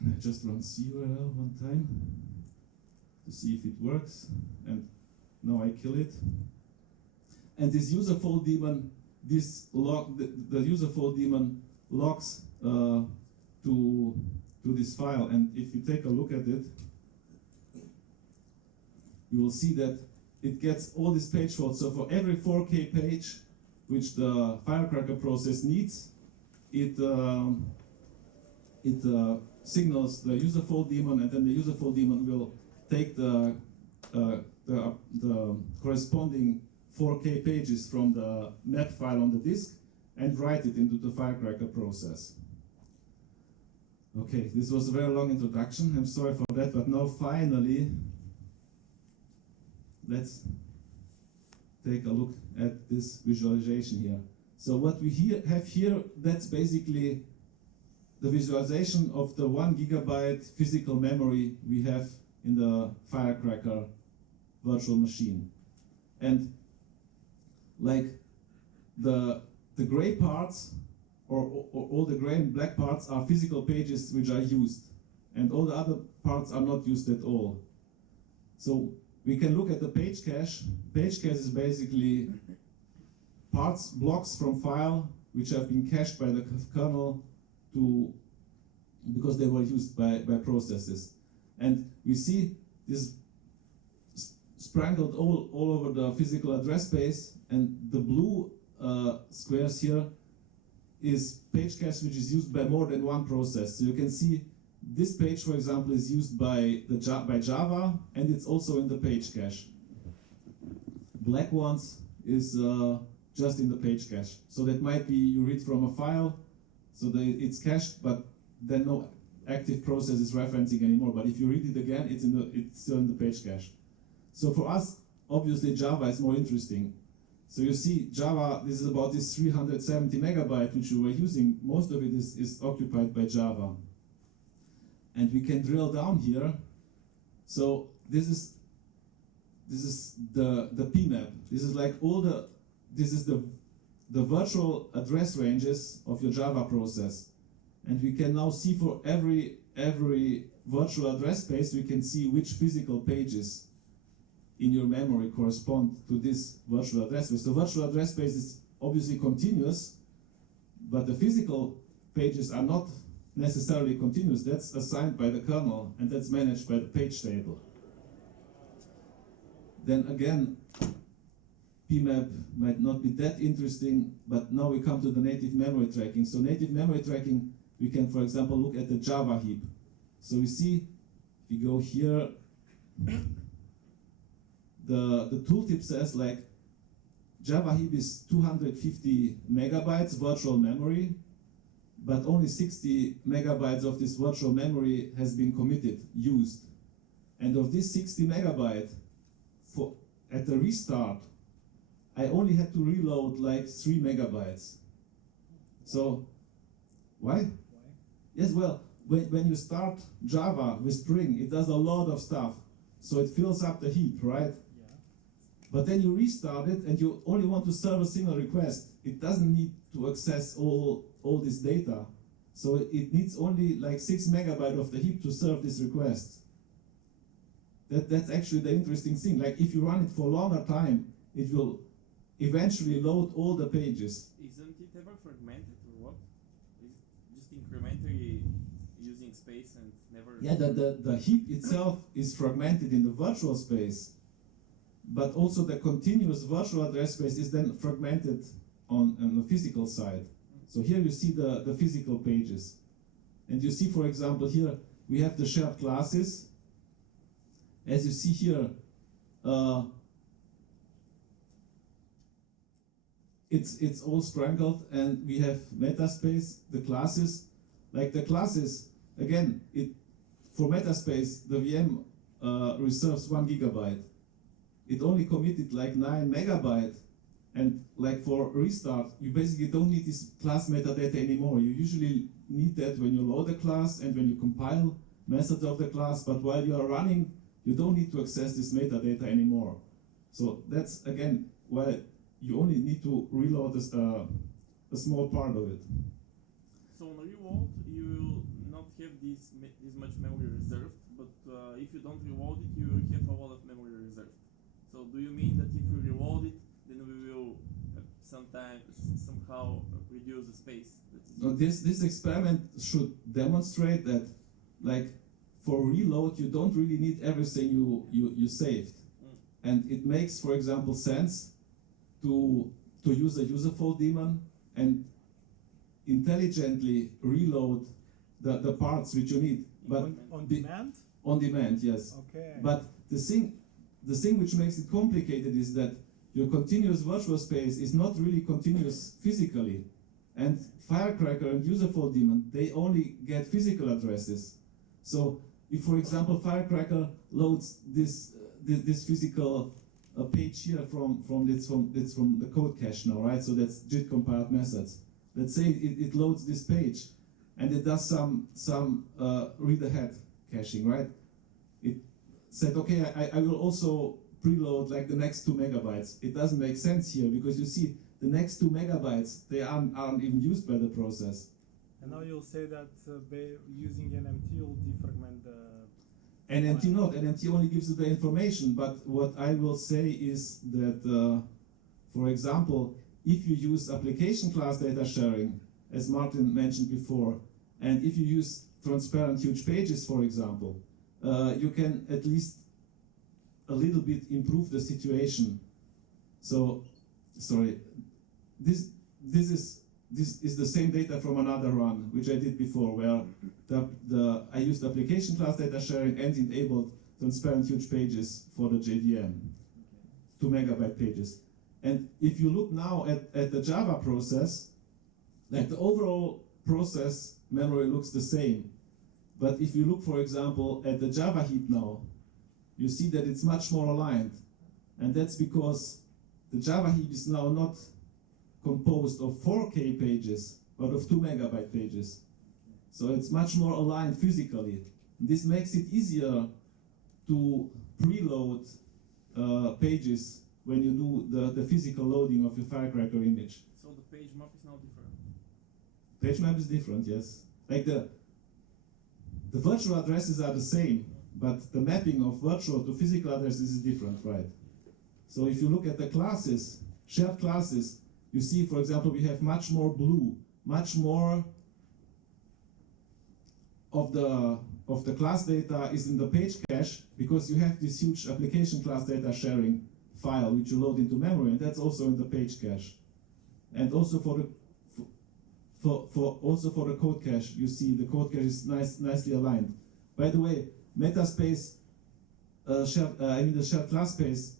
And I just run curl one time to see if it works, and now I kill it. And this userfold daemon, the userfold daemon logs to this file. And if you take a look at it, you will see that it gets all these page folds. So for every 4K page which the FireCRaCer process needs, it signals the userfold daemon, and then the userfold daemon will take the corresponding 4K pages from the map file on the disk and write it into the FireCRaCer process. Okay, this was a very long introduction. I'm sorry for that, but now finally, let's take a look at this visualization here. So what we have here, that's basically the visualization of the 1 gigabyte physical memory we have in the FireCRaCer virtual machine. And like the gray parts, or all the gray and black parts are physical pages which are used, and all the other parts are not used at all. So we can look at the page cache. Page cache is basically parts, blocks from file which have been cached by the kernel because they were used by processes. And we see this sprinkled all over the physical address space, and the blue squares here is page cache which is used by more than one process. So you can see this page, for example, is used by Java, and it's also in the page cache. Black ones is just in the page cache. So that might be you read from a file, so it's cached, but then no active process is referencing anymore. But if you read it again, it's still in the page cache. So for us, obviously Java is more interesting. So you see Java, this is about this 370 megabyte which we were using. Most of it is occupied by Java. And we can drill down here. So this is the PMAP. This is like this is the virtual address ranges of your Java process. And we can now see for every virtual address space, we can see which physical pages in your memory correspond to this virtual address space. The virtual address space is obviously continuous, but the physical pages are not necessarily continuous. That's assigned by the kernel, and that's managed by the page table. Then again, PMAP might not be that interesting, but now we come to the native memory tracking. So native memory tracking, we can, for example, look at the Java heap. So we see, if you go here, the tooltip says like Java heap is 250 megabytes virtual memory, but only 60 megabytes of this virtual memory has been committed, used. And of this 60 megabyte, at the restart, I only had to reload like 3 megabytes. So, why? Yes, well, when you start Java with Spring, it does a lot of stuff. So it fills up the heap, right? But then you restart it and you only want to serve a single request. It doesn't need to access all this data. So it needs only like 6 megabytes of the heap to serve this request. That's actually the interesting thing. Like if you run it for a longer time, it will eventually load all the pages. Isn't it ever fragmented or what? Is it just incrementally using space and never... Yeah, the heap itself is fragmented in the virtual space, but also the continuous virtual address space is then fragmented on the physical side. So here you see the physical pages. And you see, for example, here we have the shared classes. As you see here, it's all sprinkled, and we have metaspace, the classes. Like the classes, again, for metaspace, the VM reserves 1 gigabyte. It only committed like 9 megabyte, and like for restart, you basically don't need this class metadata anymore. You usually need that when you load a class and when you compile methods of the class, but while you are running, you don't need to access this metadata anymore. So that's, again, why you only need to reload a small part of it. So on reload, you will not have this much memory reserved, but if you don't reload it, you will have a lot of memory reserved. So do you mean that if you reload it, then we will somehow reduce the space? No, this experiment should demonstrate that, like, for reload, you don't really need everything you saved. And it makes, for example, sense to use a userfold daemon and intelligently reload the parts which you need. But on demand? On demand, yes. Okay. But the thing which makes it complicated is that your continuous virtual space is not really continuous physically. And FireCRaCer and userfold daemon, they only get physical addresses. So if, for example, FireCRaCer loads this physical page here from the code cache now, right? So that's JIT compiled methods. Let's say it loads this page, and it does some read ahead caching, right? It said, okay, I will also preload like the next 2 megabytes. It doesn't make sense here because you see the next 2 megabytes, they aren't even used by the process. And now you'll say that using NMT you'll defragment the... NMT not, NMT only gives you the information, but what I will say is that, for example, if you use application class data sharing, as Martin mentioned before, and if you use transparent huge pages, for example, you can at least a little bit improve the situation. So, sorry, this is the same data from another run, which I did before, where I used application class data sharing and enabled transparent huge pages for the JVM, 2 megabyte pages. And if you look now at the Java process, like the overall process memory looks the same. But if you look, for example, at the Java heap now, you see that it's much more aligned. And that's because the Java heap is now not composed of 4K pages, but of 2 megabyte pages. So it's much more aligned physically. This makes it easier to preload pages when you do the physical loading of your FireCRaCer image. So the page map is now different. Page map is different, yes. Like the virtual addresses are the same, but the mapping of virtual to physical addresses is different, right? So if you look at the classes, shared classes, you see, for example, we have much more blue, much more of the class data is in the page cache because you have this huge application class data sharing file which you load into memory, and that's also in the page cache. And also for the code cache, you see the code cache is nicely aligned. By the way, metaspace, the shared class space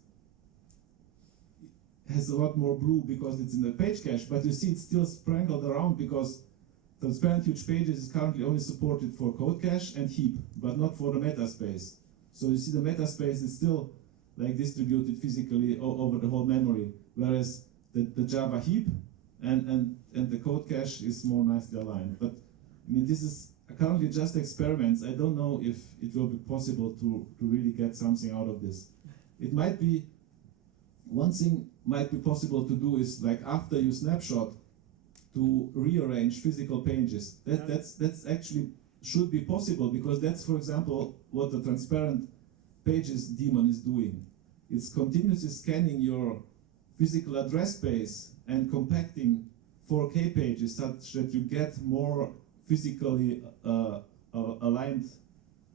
has a lot more blue because it's in the page cache, but you see it's still sprinkled around because transparent huge pages is currently only supported for code cache and heap, but not for the metaspace. So you see the metaspace is still like distributed physically over the whole memory, whereas the Java heap and the code cache is more nicely aligned. But I mean, this is currently just experiments. I don't know if it will be possible to really get something out of this. It might be, one thing might be possible to do is like after you snapshot to rearrange physical pages. That's actually should be possible because that's, for example, what the transparent pages daemon is doing. It's continuously scanning your physical address space and compacting 4K pages such that you get more physically aligned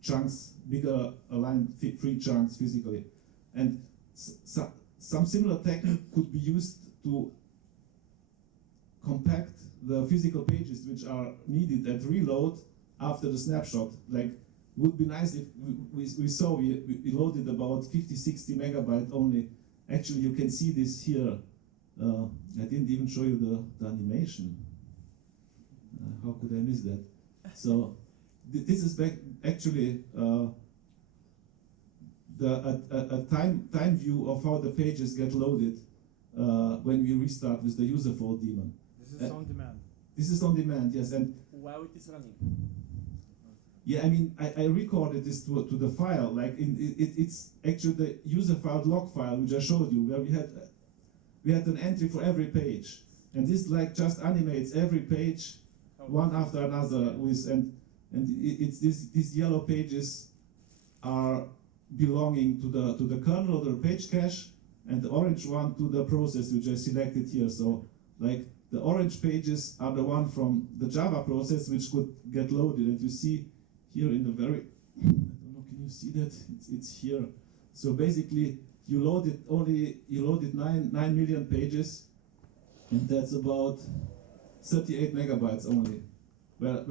chunks, bigger aligned free chunks physically. And some similar technique could be used to compact the physical pages which are needed at reload after the snapshot. Like, would be nice if we loaded about 50-60 megabyte only. Actually, you can see this here. I didn't even show you the animation. How could I miss that? So this is actually a time view of how the pages get loaded when we restart with the user fault daemon. This is on demand. This is on demand, yes. And While it is running. yeah, I mean, I recorded this to the file. Like it's actually the user file log file which I showed you, where we had an entry for every page, and this like just animates every page one after another with and it's these yellow pages are belonging to the kernel or the page cache, and the orange one to the process which I selected here. So like the orange pages are the one from the Java process which could get loaded, and you see here in the very, I don't know, can you see that? It's here. So basically you loaded 9 million pages, and that's about 38 megabytes only. Where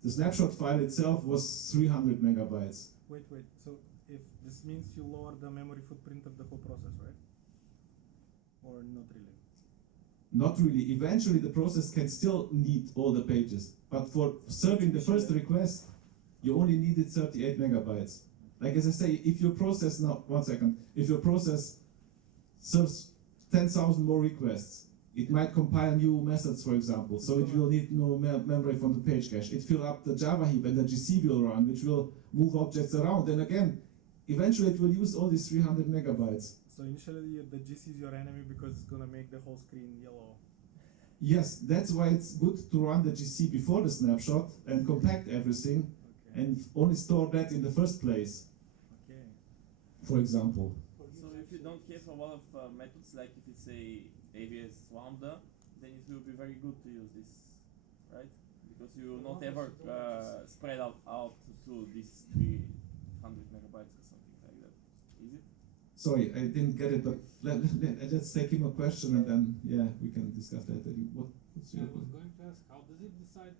the snapshot file itself was 300 megabytes. Wait. So if this means you lower the memory footprint of the whole process, right? Or not really? Not really. Eventually the process can still need all the pages. But for serving the first request, you only needed 38 megabytes. Like as I say, if your process now, if your process serves 10,000 more requests, it might compile new methods, for example. So it will need no memory from the page cache. It fill up the Java heap, and the GC will run, which will move objects around. And again, eventually it will use all these 300 megabytes. So initially the GC is your enemy because it's gonna make the whole screen yellow. Yes, that's why it's good to run the GC before the snapshot and compact everything and only store that in the first place, Okay. for example. So if you don't have a lot of methods, like if it's a AWS Lambda, then it will be very good to use this, right? Because you will not ever spread out to these 300 megabytes or something like that. Is it? Sorry, I didn't get it, but let's take him a question and then, yeah, we can discuss later. What's I your was question? going to ask, how does it decide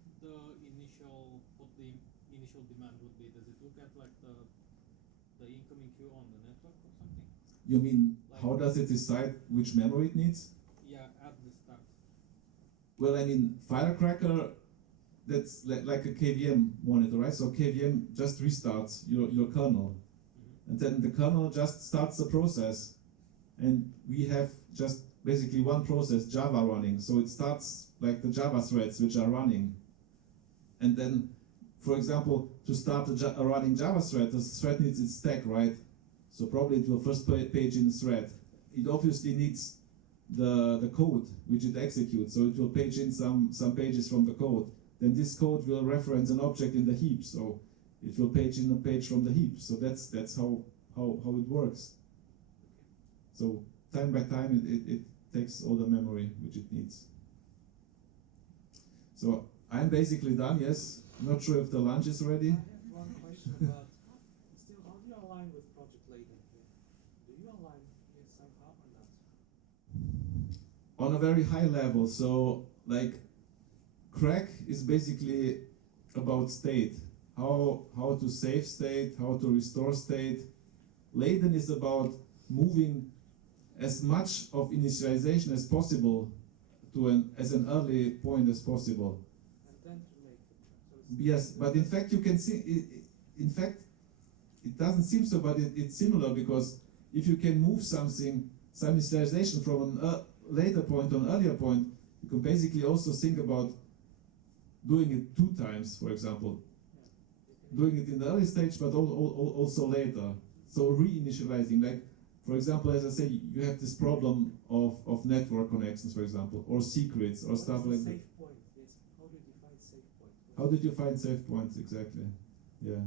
what the initial demand would be? Does it look at like the incoming queue on the network or something? You mean, how does it decide which memory it needs? Yeah, at the start. Well, I mean, FireCRaCer, that's like a KVM monitor, right? So KVM just restarts your kernel. And then the kernel just starts the process. And we have just basically one process, Java, running. So it starts like the Java threads which are running. And then, for example, to start a running Java thread, the thread needs its stack, right? So probably it will first page in the thread. It obviously needs the code which it executes. So it will page in some pages from the code. Then this code will reference an object in the heap. So it will page in a page from the heap. So that's how it works. So time by time it takes all the memory which it needs. So I'm basically done, yes. Not sure if the lunch is ready. I have one question about still how do you align with project later? Do you align somehow or not? On a very high level, so like crack is basically about state, how to save state, how to restore state. Laden is about moving as much of initialization as possible to as an early point as possible. And then to make it. So it's Yes, but in fact you can see, in fact it doesn't seem so, but it's similar, because if you can move some initialization from a later point to an earlier point, you can basically also think about doing it 2 times, for example. Doing it in the early stage, but also later. So reinitializing, like, for example, as I say, you have this problem of network connections, for example, or secrets, or stuff like that. Safe point, yes. How do you define safe point? How did you find safe points, exactly? Yeah.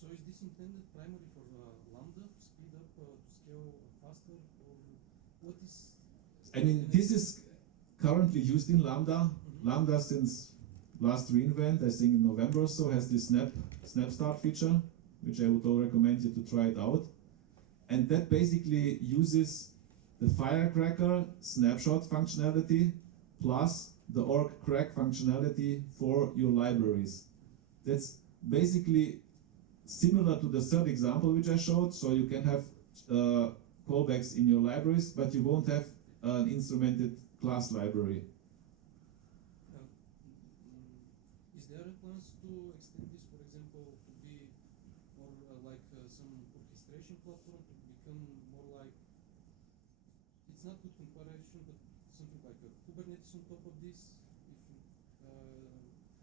So is this intended primarily for Lambda to speed up, to scale faster, or what is? I mean, this is currently used in Lambda. Lambda, since last reInvent, I think in November or so, has this snap start feature, which I would all recommend you to try it out. And that basically uses the FireCRaCer snapshot functionality plus the org crack functionality for your libraries. That's basically similar to the third example which I showed. So you can have callbacks in your libraries, but you won't have an instrumented class library. Is there a plans to extend this, for example, to be more like some orchestration platform, to become more like, it's not good comparison, but something like a Kubernetes on top of this?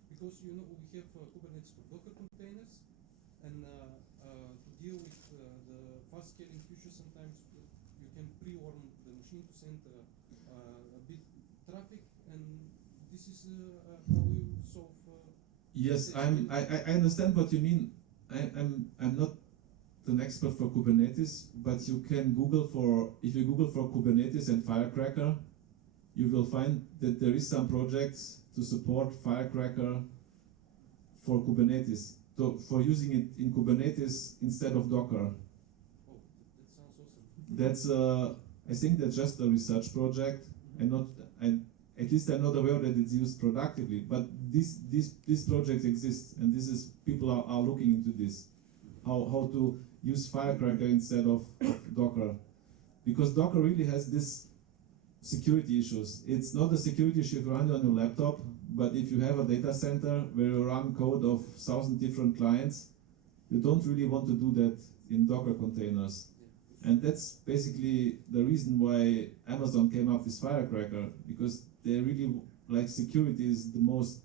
Because you know we have Kubernetes for Docker containers, and to deal with the fast scaling future, sometimes you can pre-warm the machine to send a bit traffic, and this is how we solve. Yes, I understand what you mean. I'm not an expert for Kubernetes, but you can Google if you Google for Kubernetes and FireCRaCer, you will find that there is some projects to support FireCRaCer for Kubernetes, for using it in Kubernetes instead of Docker. Oh, that sounds awesome. That's I think that's just a research project, and at least I'm not aware that it's used productively. But this project exists, and people are looking into this, how to use FireCRaCer instead of Docker, because Docker really has this security issues. It's not a security issue if you run it on your laptop, but if you have a data center where you run code of 1,000 different clients, you don't really want to do that in Docker containers. And that's basically the reason why Amazon came up with FireCRaCer, because they really, like, security is the most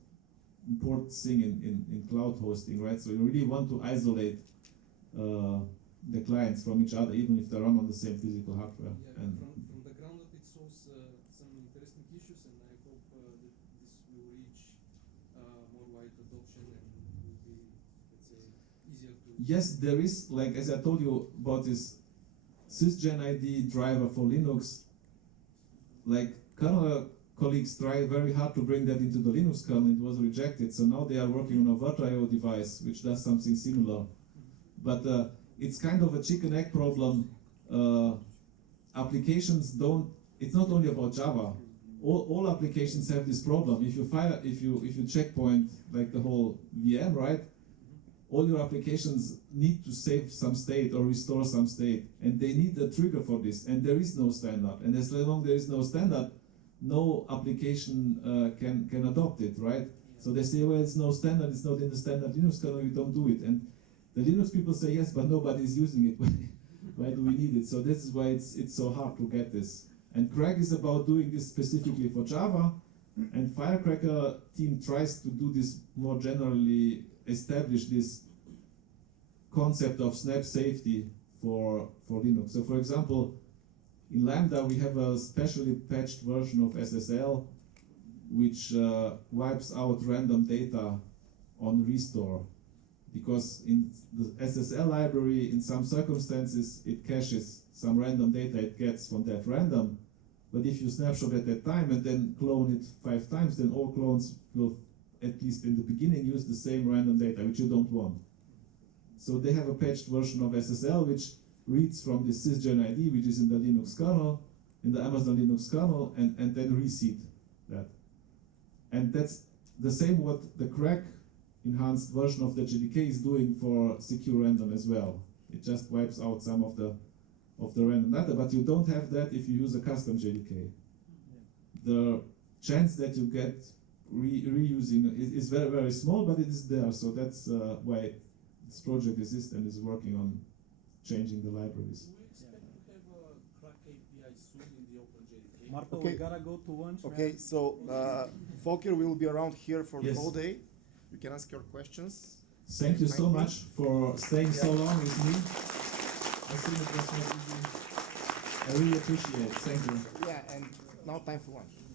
important thing in cloud hosting, right? So you really want to isolate the clients from each other, even if they run on the same physical hardware. Yeah, And from the ground up, it shows some interesting issues, and I hope that this will reach more wide adoption and will be, let's say, easier to. yes, there is, like as I told you about this sysgen ID driver for Linux, like kernel colleagues try very hard to bring that into the Linux kernel. It was rejected, so now they are working on a Virtual device which does something similar. But it's kind of a chicken egg problem. Applications don't. It's not only about Java. All applications have this problem. If you checkpoint like the whole VM, right? All your applications need to save some state or restore some state, and they need a trigger for this. And there is no standard. And as long as there is no standard, no application can adopt it, right? So they say, well, it's no standard. It's not in the standard Linux kernel. We don't do it. And the Linux people say yes, but nobody is using it. Why do we need it? So this is why it's so hard to get this. And Crack is about doing this specifically for Java, and FireCRaCer team tries to do this more generally, establish this concept of snap safety for Linux. So for example, in Lambda we have a specially patched version of SSL which wipes out random data on restore. Because in the SSL library, in some circumstances, it caches some random data it gets from that random. But if you snapshot at that time and then clone it 5 times, then all clones will, at least in the beginning, use the same random data, which you don't want. So they have a patched version of SSL, which reads from the sysgen ID, which is in the Linux kernel, in the Amazon Linux kernel, and then reseed that. And that's the same what the Crack enhanced version of the JDK is doing for secure random as well. It just wipes out some of the random data, but you don't have that if you use a custom JDK. The chance that you get reusing is very, very small, but it is there. So that's why this project exists and is working on changing the libraries. Do we expect to have a Crack API soon in the OpenJDK? Marco, Okay. we gotta go to lunch. Okay, man. so Volker will be around here for the Yes. whole day. You can ask your questions. Thank you so much for staying so long with me. I think it was very easy. I really appreciate it. Thank you. Yeah, and now time for lunch.